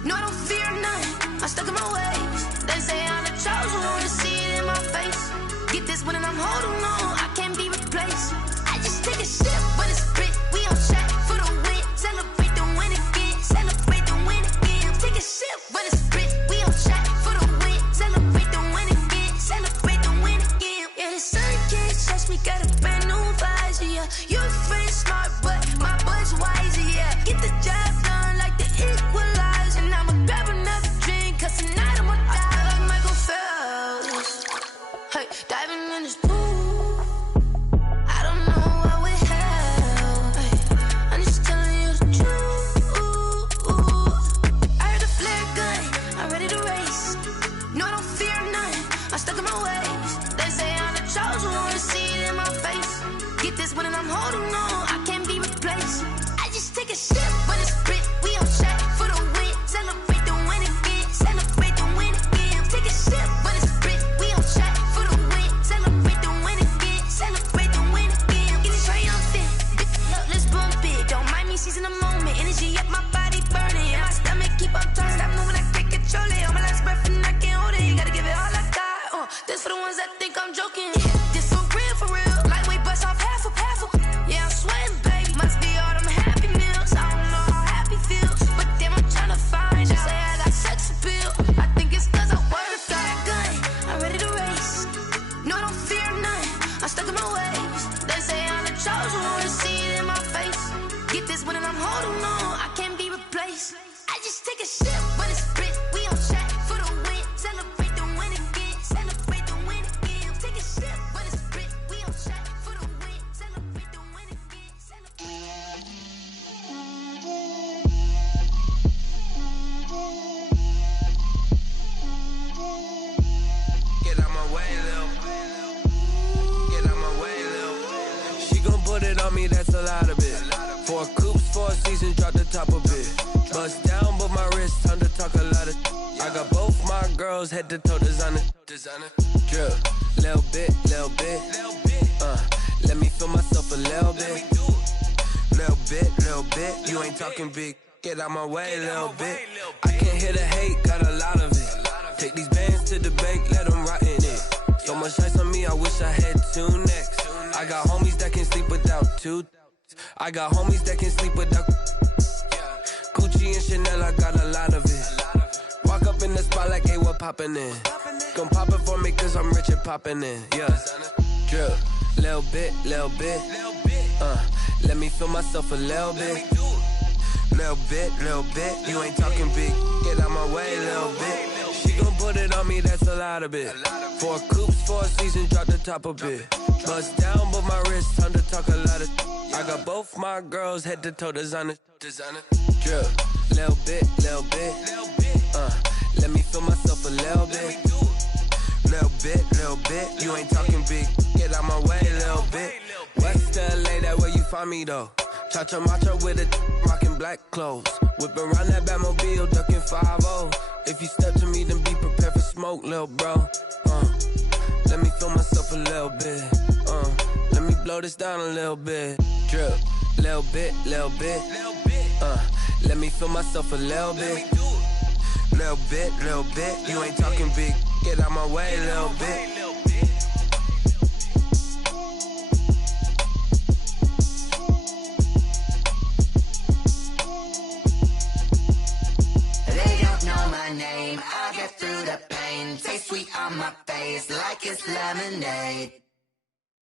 No, I don't fear none, I'm stuck in my ways. They say I'm the chosen one, see it in my face. Get this one and I'm holding on, I can't be replaced. I just take a sip, but it's split, we on track for the win. Celebrate the win again, celebrate the win again. Take a sip, but it's split, we on track for the win. Celebrate the win again, celebrate the win again. Yeah, the sun can't touch me, got a brand new visor, yeah. Your friend's smart, but my bud's wiser, yeah. Get the job done like the equalizer. And I'ma grab another drink, cause tonight I'ma die like Michael Phelps. Hey, diving in this pool, I don't know what we have. Hey, I'm just telling you the truth. I heard a flare gun, I'm ready to race. No, I don't fear none, I'm stuck in my ways. They say I'm the chosen one, see it in my face. Get this one and I'm holding on, I can't be replaced. I just take a sip, but it's split, we on track for the win. Celebrate the win again, celebrate the win again. Take a sip, but it's split, we on track for the win. Celebrate the win again, celebrate the win again. Get it triumphant, look, let's bump it. Don't mind me seizing the moment, energy up my body burning. And my stomach keep on turning, stop moving, I can't control it. On my last breath and I can't hold it, you gotta give it all I got. This for the ones that think I'm joking. This for real, lightweight bust off half a. Yeah, I'm sweating, babe, must be all them happy meals. I don't know how happy feels, but damn, I'm tryna find out. Say I got sex appeal, I think it's cause I wear a fire gun. I'm ready to race, no, I don't fear none, I'm stuck in my ways. They say I'm the chosen one, see it in my face. Get this one and I'm holding on, I can't be replaced. I just take a sip, but it's split, we on track for the win. Celebrate the win again, celebrate the win again. Take a sip, but it's split, we on track for the win. Celebrate the win again, celebrate. Get out my way, Lil. Get out my way, Lil. She gon' put it on me, that's a lot of it. 4 coops, 4 seasons, drop the top a bit. Bust down, but my wrist, time to talk a lot of. I got both my girls, head to toe designer. Drip, little bit. Let me feel myself a little bit. Little bit. You ain't talking big. Get out my way, little bit. I can't hear the hate, got a lot of it. Take these bands to the bank, let them rot in it. So much ice on me, I wish I had 2 necks. I got homies that can sleep without 2. I got homies that can sleep without Gucci and Chanel, I got a lot of it. Walk up in the spot like, hey, what poppin' in? Gon' pop it for me cause I'm rich and poppin' in, yeah. Drip, little bit, let me feel myself a little bit. Little bit, you ain't talking big. Get out my way, little bit. She gon' put it on me, that's a lot of it. 4 coops, 4 seasons, drop the top a bit. Bust down, but my wrist, time to talk a lot of. I got both my girls head to toe designer. Drip, little bit, let me feel myself a little bit. Little bit, you ain't talking big. Get out my way, little bit. West LA, that where you find me though. Cha-cha matcha with a rockin' black clothes. Whip around that Batmobile, ducking 5-0. If you step to me, then be prepared for smoke, lil' bro. Let me feel myself a little bit. Let me blow this down a little bit. Drip, little bit. Let me feel myself a little bit. Little bit, you ain't talking big. Get out my way, little bit. I get through the pain, taste sweet on my face like it's lemonade.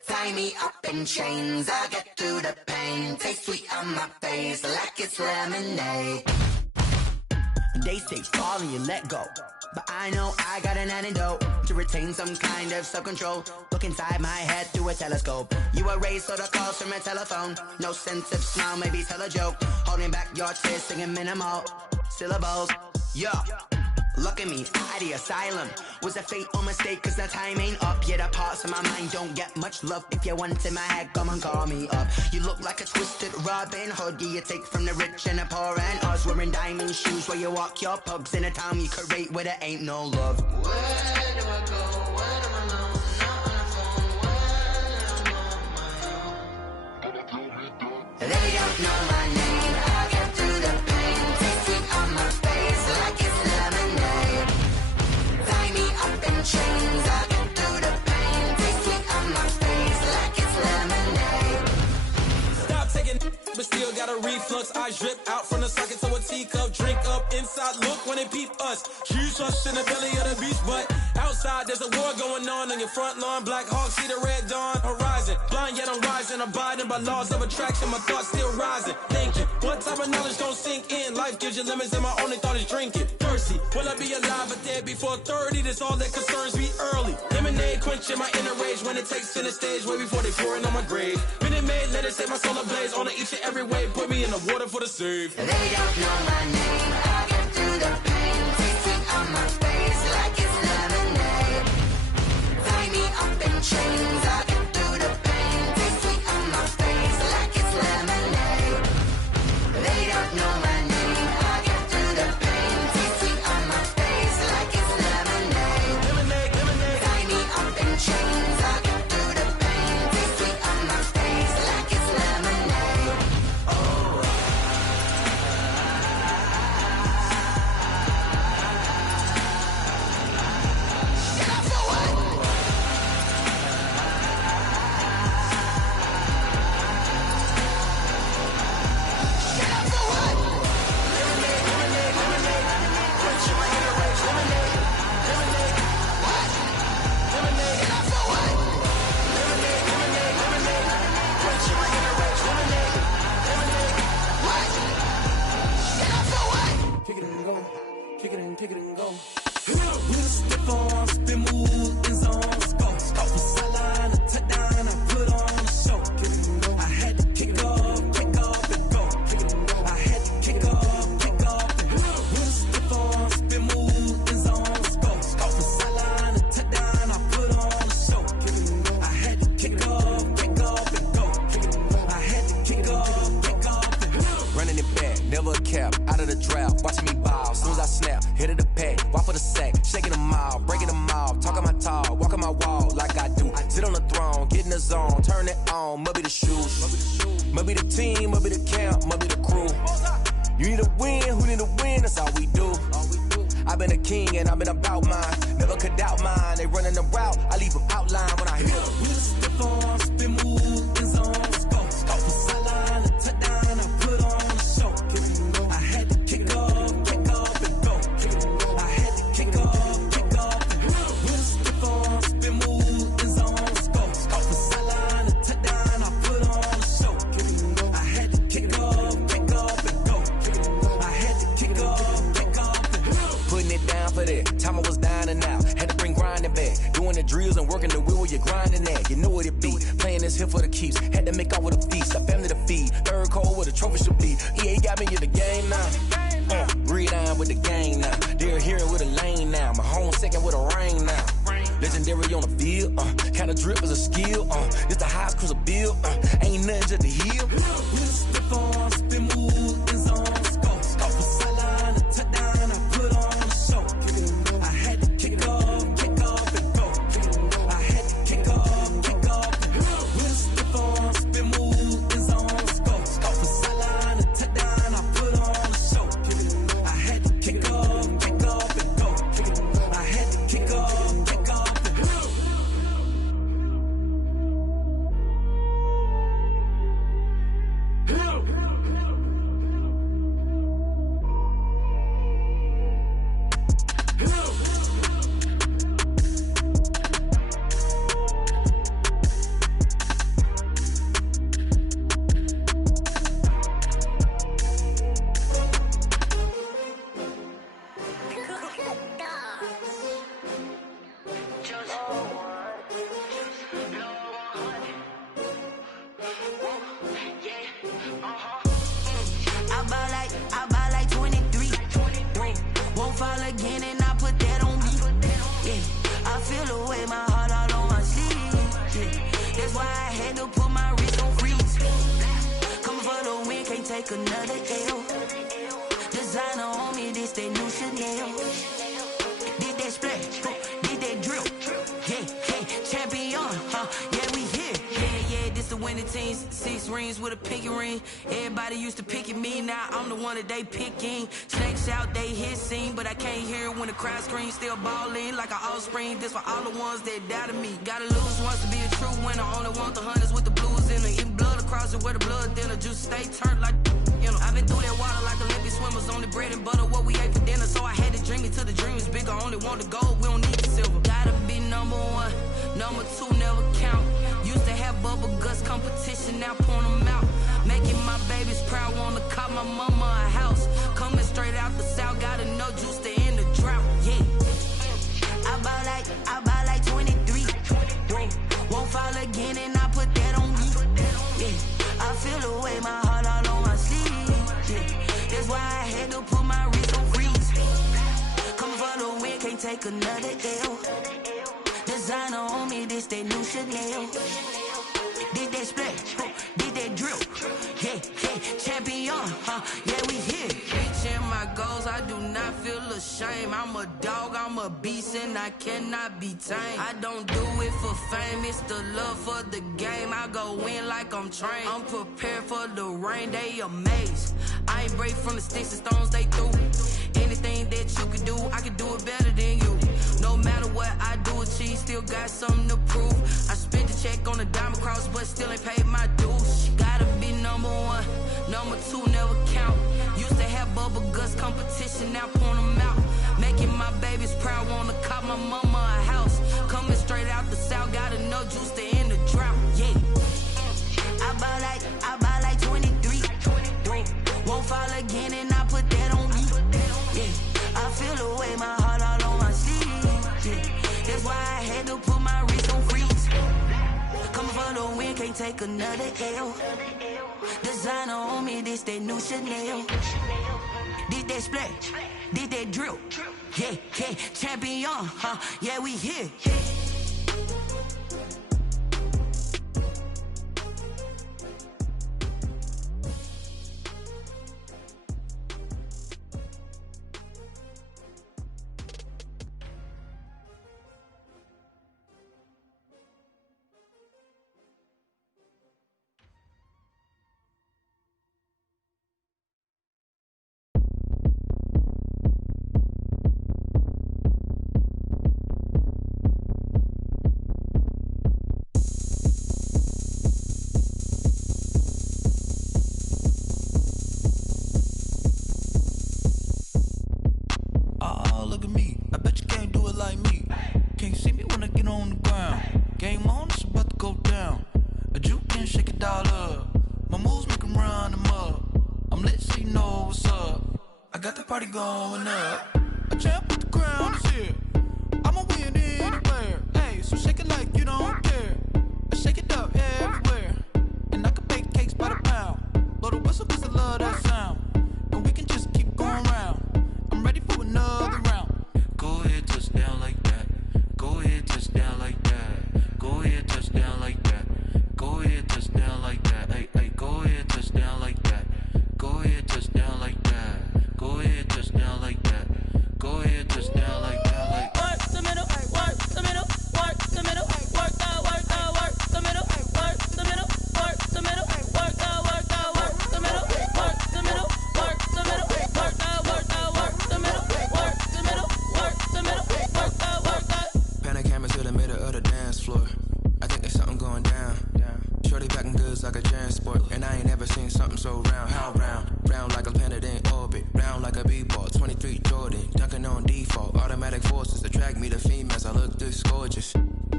Tie me up in chains, I get through the pain, taste sweet on my face like it's lemonade. They say fall and you let go, but I know I got an antidote to retain some kind of self-control. Look inside my head through a telescope. You erase all the calls from a telephone. No sense of smile, maybe tell a joke. Holding back your tears, singing minimal syllables. Yeah. Look at me, out the asylum. Was a fate or mistake, cause the time ain't up. Yet the parts of my mind don't get much love. If you want in my head, come and call me up. You look like a twisted Robin Hood. You take from the rich and the poor and us. Wearing diamond shoes where you walk your pugs. In a town you create where there ain't no love. Where do I go? When am I alone? Not on the phone. When I'm on my own. They don't know my name. I get through the pain. Taste sweet on my face like it's lemonade. Tie me up in chains. I get through the pain. Taste sweet on my face like it's lemonade. Stop taking, but still got a reflux. I drip out from the socket to a teacup. Drink up inside, look when they peep us. Choose us in the belly of the beast, but outside there's a war going on your front lawn. Black Hawk, see the red dawn horizon. Blind yet I'm rising, abiding by laws of attraction. My thoughts still rising, thinking what type of knowledge gon' sink in? Life gives you limits and my only thought is drinking. Thirsty, will I be alive or dead before 30? That's all that concerns me early. Lemonade quenching my inner rage when it takes to the stage way before they pouring on my grave. Minute Maid, let it set my soul ablaze on each and every way. Put me in the water for the save. They don't know my name. I get through the pain. Taste sweet on my face like it's lemonade. Tie me up in chains. I get through the pain. Taste sweet on my face like it's lemonade. They don't know my name. I get through the pain. Taste sweet on my face like it's lemonade. Tie me up in chains. I get through the pain. Taste sweet on my face like it's lemonade. Oh. Kick it and go. With a stiff arm, spin move in zones. Go. From sideline to touchdown, I put on a show. I had to kick off and go. I had to kick off and go. With a stiff arm, spin move in zones. Go. From sideline to touchdown, I put on a show. I had to kick off and go. I had to kick off and go. Running it back, never a cap, out of the draft, watching me ball. Soon as I snap, hit of the pack, walk for the sack, shaking them all, breaking them all, talking my talk, walking my wall like I do. Sit on the throne, get in the zone, turn it on, must be the shoes, must be the team, must be the camp, must be the crew. You need a win, who need a win, that's all we do. I've been a king and I've been about mine, never could doubt mine. They running the route, I leave them outline when I hit them. With a stiff arm, spin move in zones, go from sideline drills and working the wheel where you're grinding at. You know what it be. Playing this here for the keeps. Had to make off with a feast. A family to feed. Third cold where the trophy should be. EA got me in the game now. Breed on with the gang now. They're here with a lane now. My home second with a ring now. Legendary on the field. Kinda drip is a skill. It's the highest cruiser bill. Ain't nothing just to heal. Slip on, spin move, is on scope. Off the sideline, a touchdown, I put on a show. I had to kick off and go. I had to kick off and go. Slip on, spin move, is on scope. Off the sideline, a touchdown, I put on a show. I had to kick off and go. I had to kick off and go. They picking snakes out, they hissing, but I can't hear when the crowd screams. Still balling like an offspring. This for all the ones that doubted me. Gotta lose once to be a true winner. Only want the hunters with the blues in it. Eating blood across it where the blood dinner. Juice stay turned like you know. I've been through that water like Olympic swimmers. Only bread and butter what we ate for dinner. So I had to dream it till the dream is bigger. Only want the gold, we don't need the silver. Gotta be number one, number two never count. Used to have bubble guts competition, now point them out. Making my babies proud, wanna call my mama a house. Coming straight out the south, gotta know juice to end the drought. Yeah, I bought like 23. Won't fall again, and I put that on me. Yeah, I feel the way, my heart all on my sleeve. Yeah, that's why I had to put my wrist on freeze. Coming for the win, can't take another L. Designer on me, this that new Chanel. Did that splash, did that drill. Yeah, champion, yeah, we here. Reaching my goals, I do not feel ashamed. I'm a dog, I'm a beast, and I cannot be tamed. I don't do it for fame, it's the love for the game. I go in like I'm trained. I'm prepared for the rain, they amazed. I ain't break from the sticks and stones they threw. Anything that you can do, I can do it better than you. No matter what I do, achieve, still got something to prove. I spent the check on the diamond cross, but still ain't paid my dues. Gotta be number one, number two never count. Used to have bubble guts competition, now point them out. Making my babies proud, wanna call my mama a house. Coming straight out the south, gotta know juice to end the drought. Yeah, I bought like 23. Won't fall again, and I put that on me. Yeah, I feel the way, my heart all on my sleeve. Yeah, that's why I had to put my wrist on freeze. Coming for the win, can't take another L. Designer on me, this that new Chanel. Did that splash, did that drill. Yeah, champion, yeah, we here. Party going up. A champ with the crown is here. I'ma win anywhere. Hey, So shake it like you don't care. Shake it up everywhere. And I can bake cakes by the pound. Blow the whistle cause I love that sound. And we can just keep going round. I'm ready for another round. Go ahead, touch down like that. Go ahead, touch down like that. Go ahead, touch down like that. Go ahead, touch down like that. Hey, hey, go ahead, touch down like that. Go ahead, touch down like that. Go ahead, touch down like that. Go ahead, touch down like that. Like work the middle, work the middle, work the middle, work the middle, work the middle, work the middle, work the middle, work the middle, work the middle, work the middle, work the middle, work the middle, work the middle, work the. Pan a camera to the middle of the dance floor. I think there's something going down. Shorty packing goods like a transport, and I ain't never seen something so round. How round? Round like a planet in orbit, round like a b-ball. 23 Jordan, dunking on default. Automatic forces attract me to females. I look this gorgeous.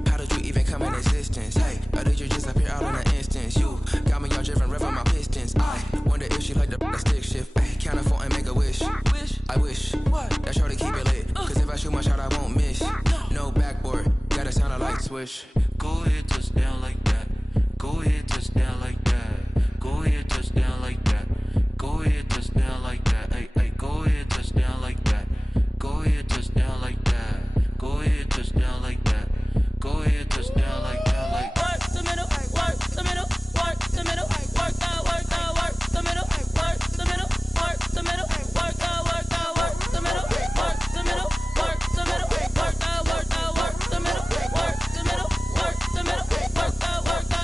How did you even come in existence? Hey, or did you just appear out in an instance? You got me all driven, revving my pistons. I wonder if she like the stick shift. Ay, count afford and make a wish. I wish that shorty keep it lit. Cause if I shoot my shot, I won't miss. No backboard, gotta sound a light switch. go ahead, touch down like that. Go ahead, touch down like that. Go ahead, touch down like that. Go ahead, touch down like that. Hey, hey, go ahead, touch down like that. Go ahead, touch down like that. Go ahead, touch down like that. Go ahead, touch down like that. Like work the middle, work the middle, work the middle, work the middle, work the middle, work the middle, work the middle, work the middle, work the middle, work the middle, work the middle, work the middle, work the.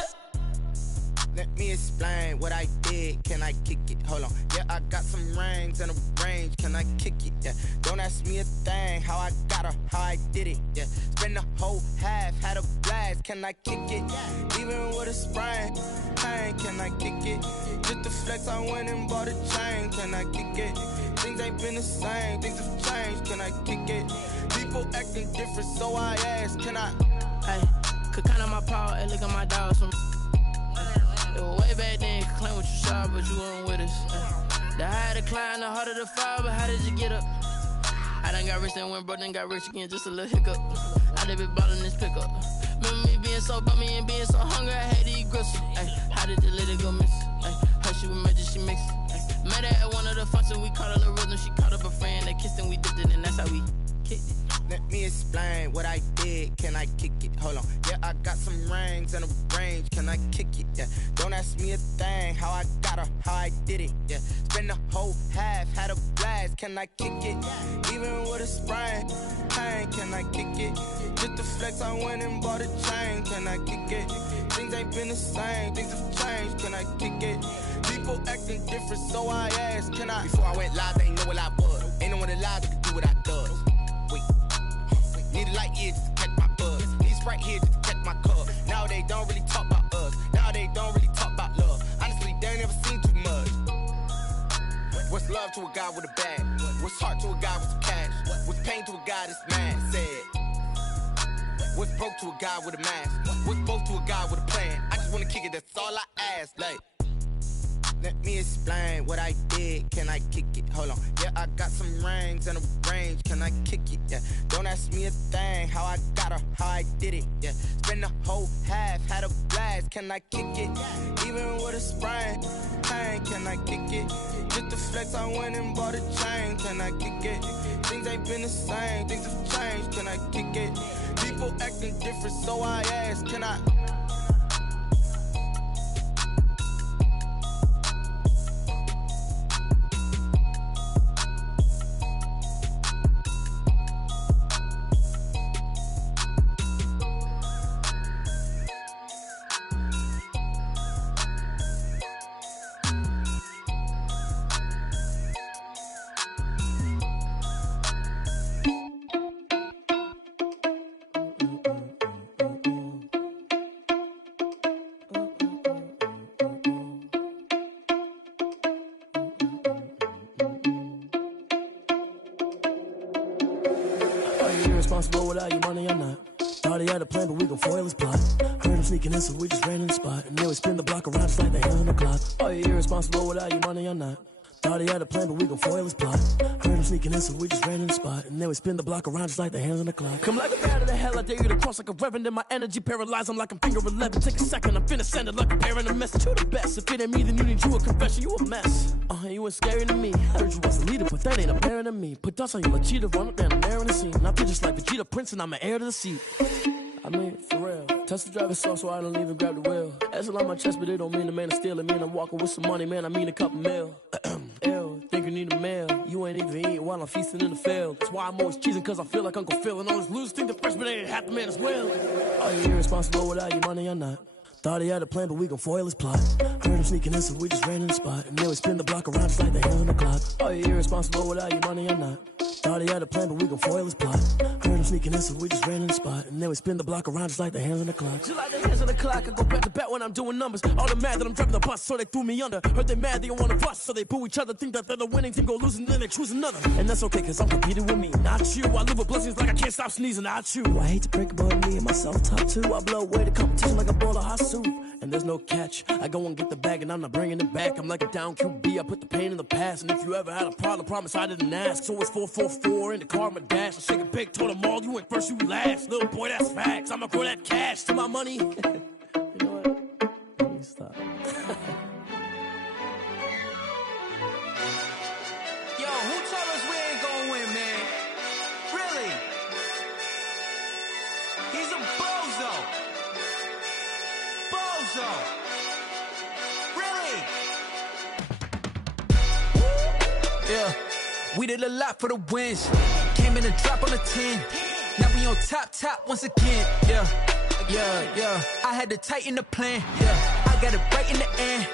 Let me explain what I did. Can I kick it? Hold on. Yeah, I got some rings and a range. Can I kick it? Yeah. Don't ask me a thing. How I got her, how I did it. Yeah. Spend the whole half, had a blast. Can I kick it? Even with a sprain. Pain, can I kick it? Just to flex, I went and bought a chain. Can I kick it? Things ain't been the same. Things have changed. Can I kick it? People acting different, so I ask. Can I? Hey, could count on my power and look at my dogs from. Way back then, you could claim what you saw, but you weren't with us. The higher the climb, the harder the fall, but how did you get up? I done got rich, then went broke, then got rich again, just a little hiccup. I done been ballin' this pickup. Remember me being so bummy and being so hungry, I had to eat gristle. Ay, how did you let it go miss? Ay, how she was magic, she mixed. Met her at one of the functions, we caught a little rhythm, she caught up a friend, they kissed and we dipped it, and that's how we kicked it. Let me explain what I did. Can I kick it? Hold on. Yeah, I got some rings and a range. Can I kick it? Yeah. Don't ask me a thing. How I got her, how I did it. Yeah. Spend the whole half, had a blast. Can I kick it? Even with a sprain. Pain, can I kick it? Just to flex, I went and bought a chain. Can I kick it? Things ain't been the same. Things have changed. Can I kick it? People acting different, so I asked. Can I? Before I went live, they ain't know what I was. Ain't no one alive that could do what I does. Wait. Need a light ear just to catch my buzz. Need Sprite here just to catch my cup. Now they don't really talk about us. Now they don't really talk about love. Honestly, they ain't never seen too much. What's love to a guy with a bag? What's heart to a guy with some cash? What's pain to a guy that's mad? Said. What's broke to a guy with a mask? What's both to a guy with a plan? I just wanna kick it, that's all I ask. Like, let me explain what I did. Can I kick it? Hold on. Yeah, I got some rings and a range. Can I kick it? Yeah. Don't ask me a thing. How I got her, how I did it. Yeah. Spend the whole half, had a blast. Can I kick it? Even with a sprain. Pain, can I kick it? Just to flex, I went and bought a chain. Can I kick it? Things ain't been the same. Things have changed. Can I kick it? People acting different, so I ask. Can I? Responsible without your money or not. Thought he had a plan, but we gon' foil his plot. Heard him sneaking in, so we just ran in the spot. And then we spin the block around just like the hell in the clock. Are you irresponsible without your money or not? Thought he had a plan, but we gon' foil his plot. Heard him sneaking in, so we just ran in the spot. And then we spin the block around just like the hands on the clock. Come like a bat of the hell, I dare you to cross like a reverend. And my energy paralyzed, I'm like I'm finger 11. Take a second, I'm finna send it like a parent, a message to the best. If it ain't me, then you need you a confession, you a mess. You ain't scary to me. Heard you was a leader, but that ain't apparent to me. Put dust on you like cheetah, run up down the air in the scene. I feel just like Vegeta Prince, and I'm an heir to the seat. I mean, for real. Touch the driver's sauce so I don't even grab the wheel. That's on my chest, but it don't mean the man is stealing. Mean I'm walking with some money, man, I mean a couple mil. Ew, think you need a meal. You ain't even eating while I'm feasting in the field. That's why I'm always cheesing, cause I feel like Uncle Phil. And all those losers think the freshman ain't half the man as well. Are you irresponsible without your money or not? Thought he had a plan, but we gon' foil his plot. Heard him sneaking in, so we just ran in the spot. And then we spin the block around just like the hands on the clock. Are you irresponsible without your money or not? Thought he had a plan, but we gon' foil his plot. Heard him sneaking in, so we just ran in the spot. And then we spin the block around just like the hands on the clock. Just like the hands on the clock, I go back to back when I'm doing numbers. All the mad that I'm driving the bus, so they threw me under. Heard they mad, they don't wanna bust, so they boo each other. Think that they're the winning team, go losing, then they choose another. And that's okay, cause I'm competing with me, not you. I live with blessings like I can't stop sneezing, not you. I hate to break it, but me and myself top two. I blow away the competition like a bowl of hot soup. And there's no catch. I go and get the bag and I'm not bringing it back. I'm like a down QB, I put the pain in the past. And if you ever had a problem, promise I didn't ask. So it's 444 in the car, my dash. I shake a big, told them all, you went first, you last. Little boy, that's facts. I'ma grow that cash to my money. You know what? Let me stop. Yo, who told us we ain't gonna win, man? Really? He's a bozo. Bozo. Really? Yeah, we did a lot for the wins. Came in and drop on the 10. Now we on top once again. Yeah. I had to tighten the plan. Yeah, I got it right in the end.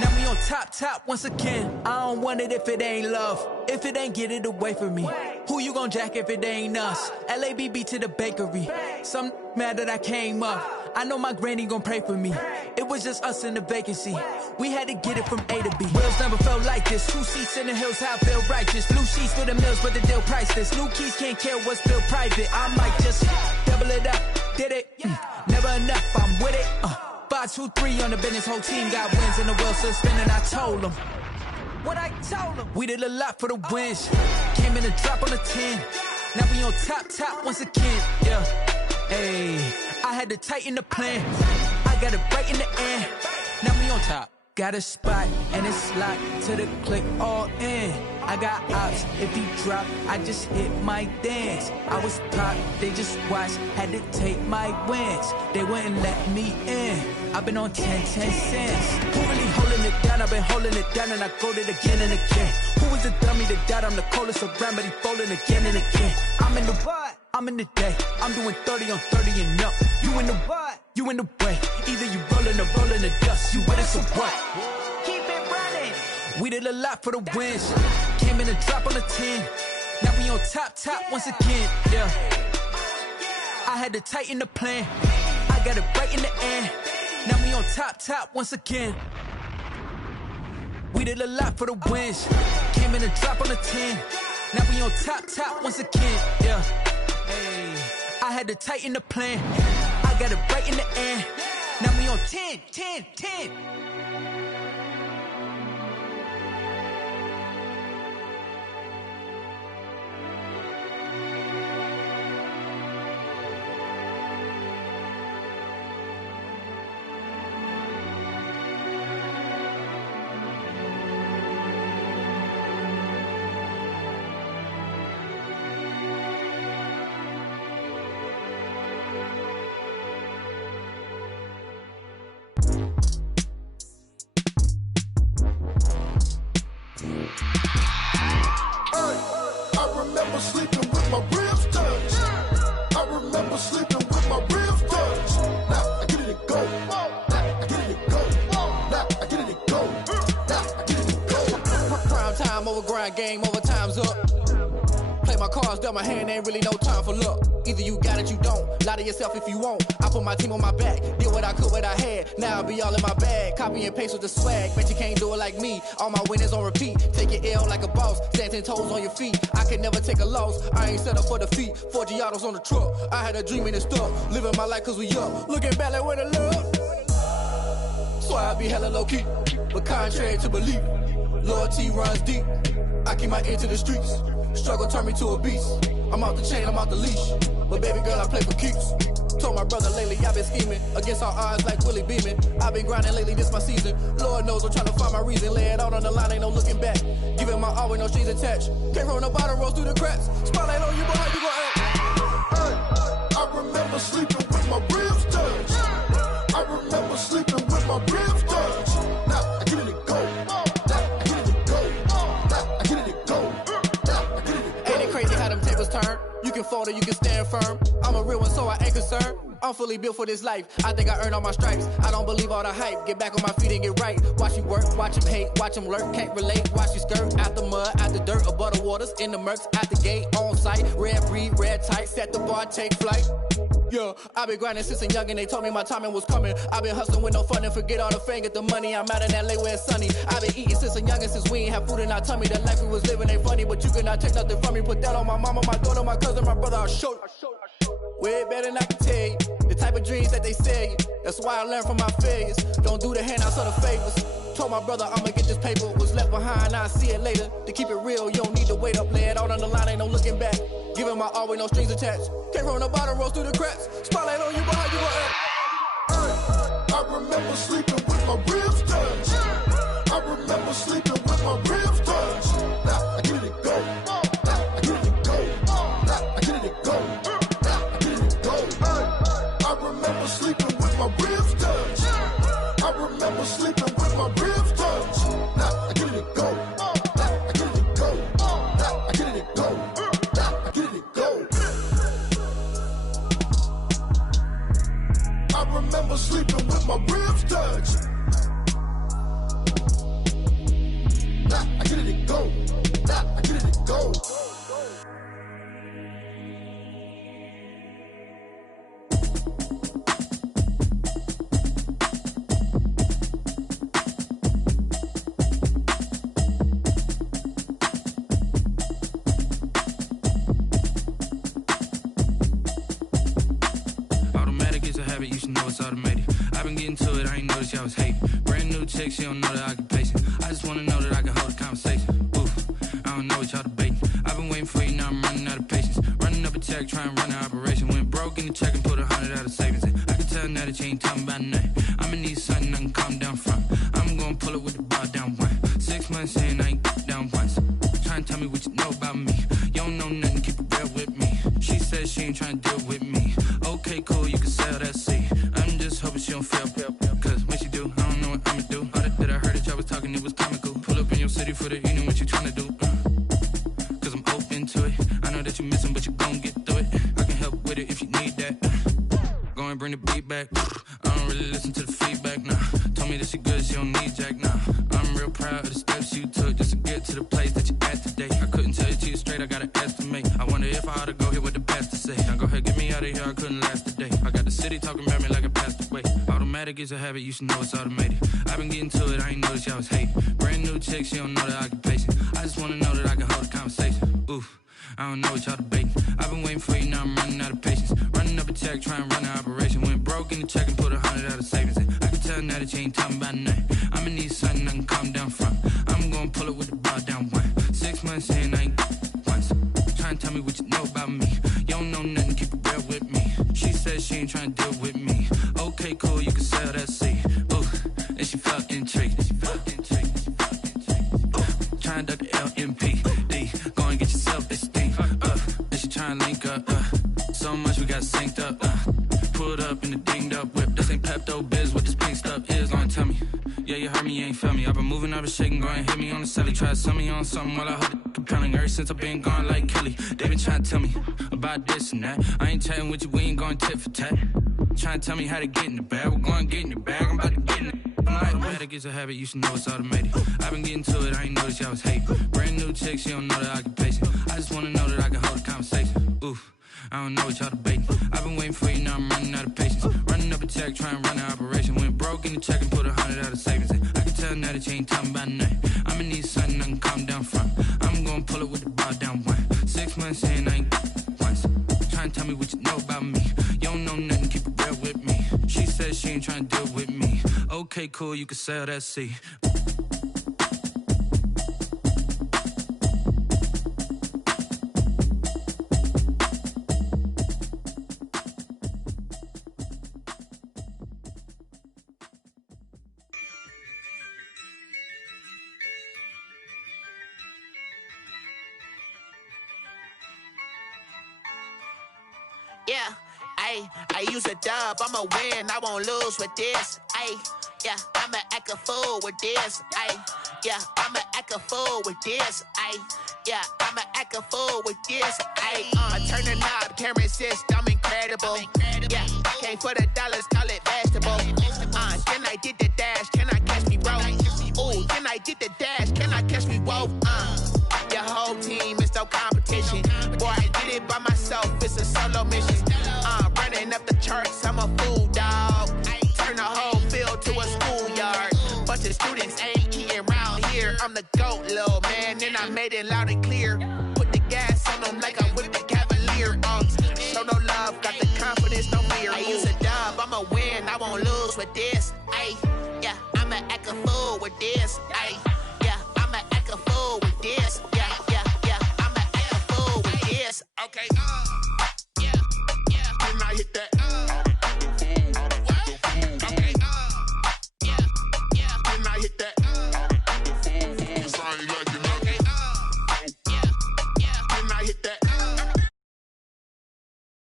Now we on top once again. I don't want it if it ain't love. If it ain't, get it away from me. Who you gon' jack if it ain't us? LABB to the bakery. Some mad that I came up. I know my granny gon' pray for me. It was just us in the vacancy. We had to get it from A to B. Wheels never felt like this. 2 seats in the hills, how I feel righteous. Blue sheets for the mills, but the deal priceless. New keys can't care what's still private. I might just double it up. Did it? Never enough, I'm with it. 5, 2, 3 on the business. Whole team got wins and the wheels still spinning. I told them what I told them. We did a lot for the wins. Came in and drop on the 10. Now we on top once again. Yeah. Hey, I had to tighten the plan. I got it right in the end. Now we on top. Got a spot and it's locked to the click all in. I got ops, if he drop, I just hit my dance. I was pop, they just watched, had to take my wins. They wouldn't let me in. I've been on 10 cents. Who really holding it down? I've been holding it down and I go it again and again. Who was the dummy that died? I'm the coldest around, but he folding again and again. I'm in the what? I'm in the day. I'm doing 30 on 30 and up. You in the what? You in the way. Either you rolling or rolling the dust. You with us or what? Keep it running. We did a lot for the wins. Came in and drop on the 10. Now we on top once again. Yeah. I had to tighten the plan. I got it right in the end. Now we on top once again. We did a lot for the wins. Came in and drop on the 10. Now we on top once again. Yeah. Hey, I had to tighten the plan. I got it right in the end. Now we on 10. Game over, time's up. Play my cards, dealt my hand, ain't really no time for luck. Either you got it, you don't. Lie to yourself if you won't. I put my team on my back, did what I could, what I had. Now I'll be all in my bag. Copy and paste with the swag. Bet you can't do it like me. All my winners on repeat. Take your L like a boss. Stand 10 toes on your feet. I can never take a loss. I ain't set up for defeat. 4 Giottos on the truck. I had a dream and it stuck. Living my life cause we up. Looking back like where the love. Swear I be hella low-key, but contrary to belief, loyalty runs deep. I keep my ear to the streets. Struggle turned me to a beast. I'm off the chain, I'm off the leash. But baby girl, I play for keeps. Told my brother lately I've been scheming against all odds like Willie Beeman. I've been grinding lately, this my season. Lord knows I'm trying to find my reason. Lay it out on the line, ain't no looking back. Giving my all with no strings attached. Came from the bottom, rose through the cracks. Spotlight on you, boy, how you gon' act? I remember sleeping with my ribs touched. I remember sleeping with my ribs touched. Now I get it and go. Now I get it and go. Now I get it and go. Now I get it and go. Ain't it crazy how them tables turn? You can fold or you can stand firm. I'm a real one, so I ain't concerned. I'm fully built for this life. I think I earned all my stripes. I don't believe all the hype. Get back on my feet and get right. Watch you work, watch him hate, watch him lurk. Can't relate, watch you skirt. Out the mud, out the dirt, above the waters, in the murks, out the gate, on site. Red breed, red tight, set the bar, take flight. Yeah, I been grinding since a youngin', they told me my timing was coming. I been hustling with no fun and forget all the fame, get the money. I'm out in LA where it's sunny. I been eating since a youngin', since we ain't have food in our tummy. The life we was living ain't funny, but you cannot take nothing from me. Put that on my mama, my daughter, my cousin, my brother, I'll show you. Way better than I can tell you. The type of dreams that they sell you. That's why I learned from my failures. Don't do the handouts or the favors. Told my brother I'ma get this paper. Was left behind, I'll see it later. To keep it real, you don't need to wait up. Lay it out on the line, ain't no looking back. Giving my all with no strings attached. Came from the bottom, rose through the cracks. Spotlight on you, but how you gon' act? I remember sleeping with my ribs touched. I remember sleeping with my ribs touched. Now I get it and go. Now I get it and go. Now I get it and go. Now I get it and go. I remember sleeping with my ribs touched. I remember sleeping with my ribs touched. Now I get it and go. Now I get it and go. Now I get it and go. Now I get it and go. I remember sleeping with my ribs touched. Now I get it and go. Now I get it and go. Automatic is a habit, you should know it's automated. I've been getting to it, I ain't noticed y'all was hating. Brand new chick, she don't know that I can pace it. I just wanna know that I can hold a conversation. Oof, I don't know what y'all debating. I've been waiting for you, now I'm running out of patience. Running up a check, trying to run an operation. Went broke in the check and put 100 out of savings in. I can tell now that you ain't talking about nothing. I'ma need something I can calm down from. I'm gonna pull it with the bar down one. 6 months in, I ain't down once. Trying to tell me what you know about me. You don't know nothing, keep it real with me. She says she ain't trying to deal with me. Okay, cool, you can sell that seat. I'm just hoping she don't fail. Cause when she do, I don't know what I'ma do. All that I heard that y'all was talking, it was comical. Pull up in your city for the evening, what you tryna do? Cause I'm open to it. I know that you missing, but you gon' get through it. I can help with it if you need that. Go and bring the beat back. I don't really listen to the feedback, nah. Told me that she good, she don't need jack, nah. I'm real proud of the steps you took just to get to the place that you at today. I couldn't tell you to you straight, I gotta estimate. I wonder if I ought to go here with the best to say. Now go ahead, get me out of here, I couldn't last a day. I got the city talking about me like I passed away. Automatic is a habit, you should know it's automated. I've been getting to it, I ain't noticed y'all was hating. Brand new chick, she don't know that I can pace it. I just wanna know that I can hold a conversation. Oof, I don't know what y'all debating. I've been waiting for you, now I'm running out of patience. Running up a check, trying to run an operation. Went broke in the check and put 100 out of savings in. I can tell now that you ain't talking about nothing. I'ma need something I can calm down from. I'm gonna pull it with the bar down one. 6 months in, I ain't once. Trying to tell me what you know about me. You don't know nothing, keep it real with me. She says she ain't trying to deal with me. Okay, cool, you can sell that seat. Ooh, and she felt intrigued. Trying to duck the LMP. Go and get yourself this thing. And she trying to link up. So much we got synced up. Pulled up in the dinged up whip. This ain't Pepto Biz, what this pink stuff is. Don't tell me. Yeah, you heard me, you ain't felt me. I've been moving, I've been shaking, go and hit me on the celly. Try to sell me on something while I hold it compelling. Ever since I've been gone like Kelly, they been trying to tell me about this and that. I ain't chatting with you, we ain't going tit for tat. Trying to tell me how to get in the bag. We're going to get in the bag, I'm about to get in it. Automatic is a habit, you should know it's automated. I've been getting to it, I ain't noticed y'all was hating. Brand new chick, she don't know that I can pace it. I just wanna know that I can hold a conversation. Oof, I don't know what y'all debating. I've been waiting for you, now I'm running out of patience. Running up a check, trying to run an operation. Went broke in the check and put 100 out of savings in. I can tell now that you ain't talking about nothing. I'ma need something I can calm down from. I'm gonna pull it with the bar down one. 6 months in, I ain't once. Trying to tell me what you know about me. You don't know nothing, keep it real with me. She says she ain't trying to deal with me. Okay, cool, you can sail that sea. Yeah, I use a dub, I'ma win, I won't lose with this. Yeah, I'ma act a fool with this. Yeah, I'ma act a fool with this. Yeah, I'ma act a fool with this. I turn the knob, can't resist, I'm incredible. Yeah, came for the dollars, call it vegetable. Can I get the dash? Can I catch me, bro? Ooh, can I get the dash? Can I catch me, whoa? Your whole team is no competition. Boy, I did it by myself, it's a solo mission. Running up the charts, I'm a fool, dog. Turn the whole field to a schoolyard. Bunch of students ain't eating round here. I'm the GOAT, little man, and I made it loud and clear. Put the gas on them like I'm with the Cavalier. Show no love, got the confidence, no fear. I use a dub, I'ma win, I won't lose with this. Yeah, I'ma act a fool with this.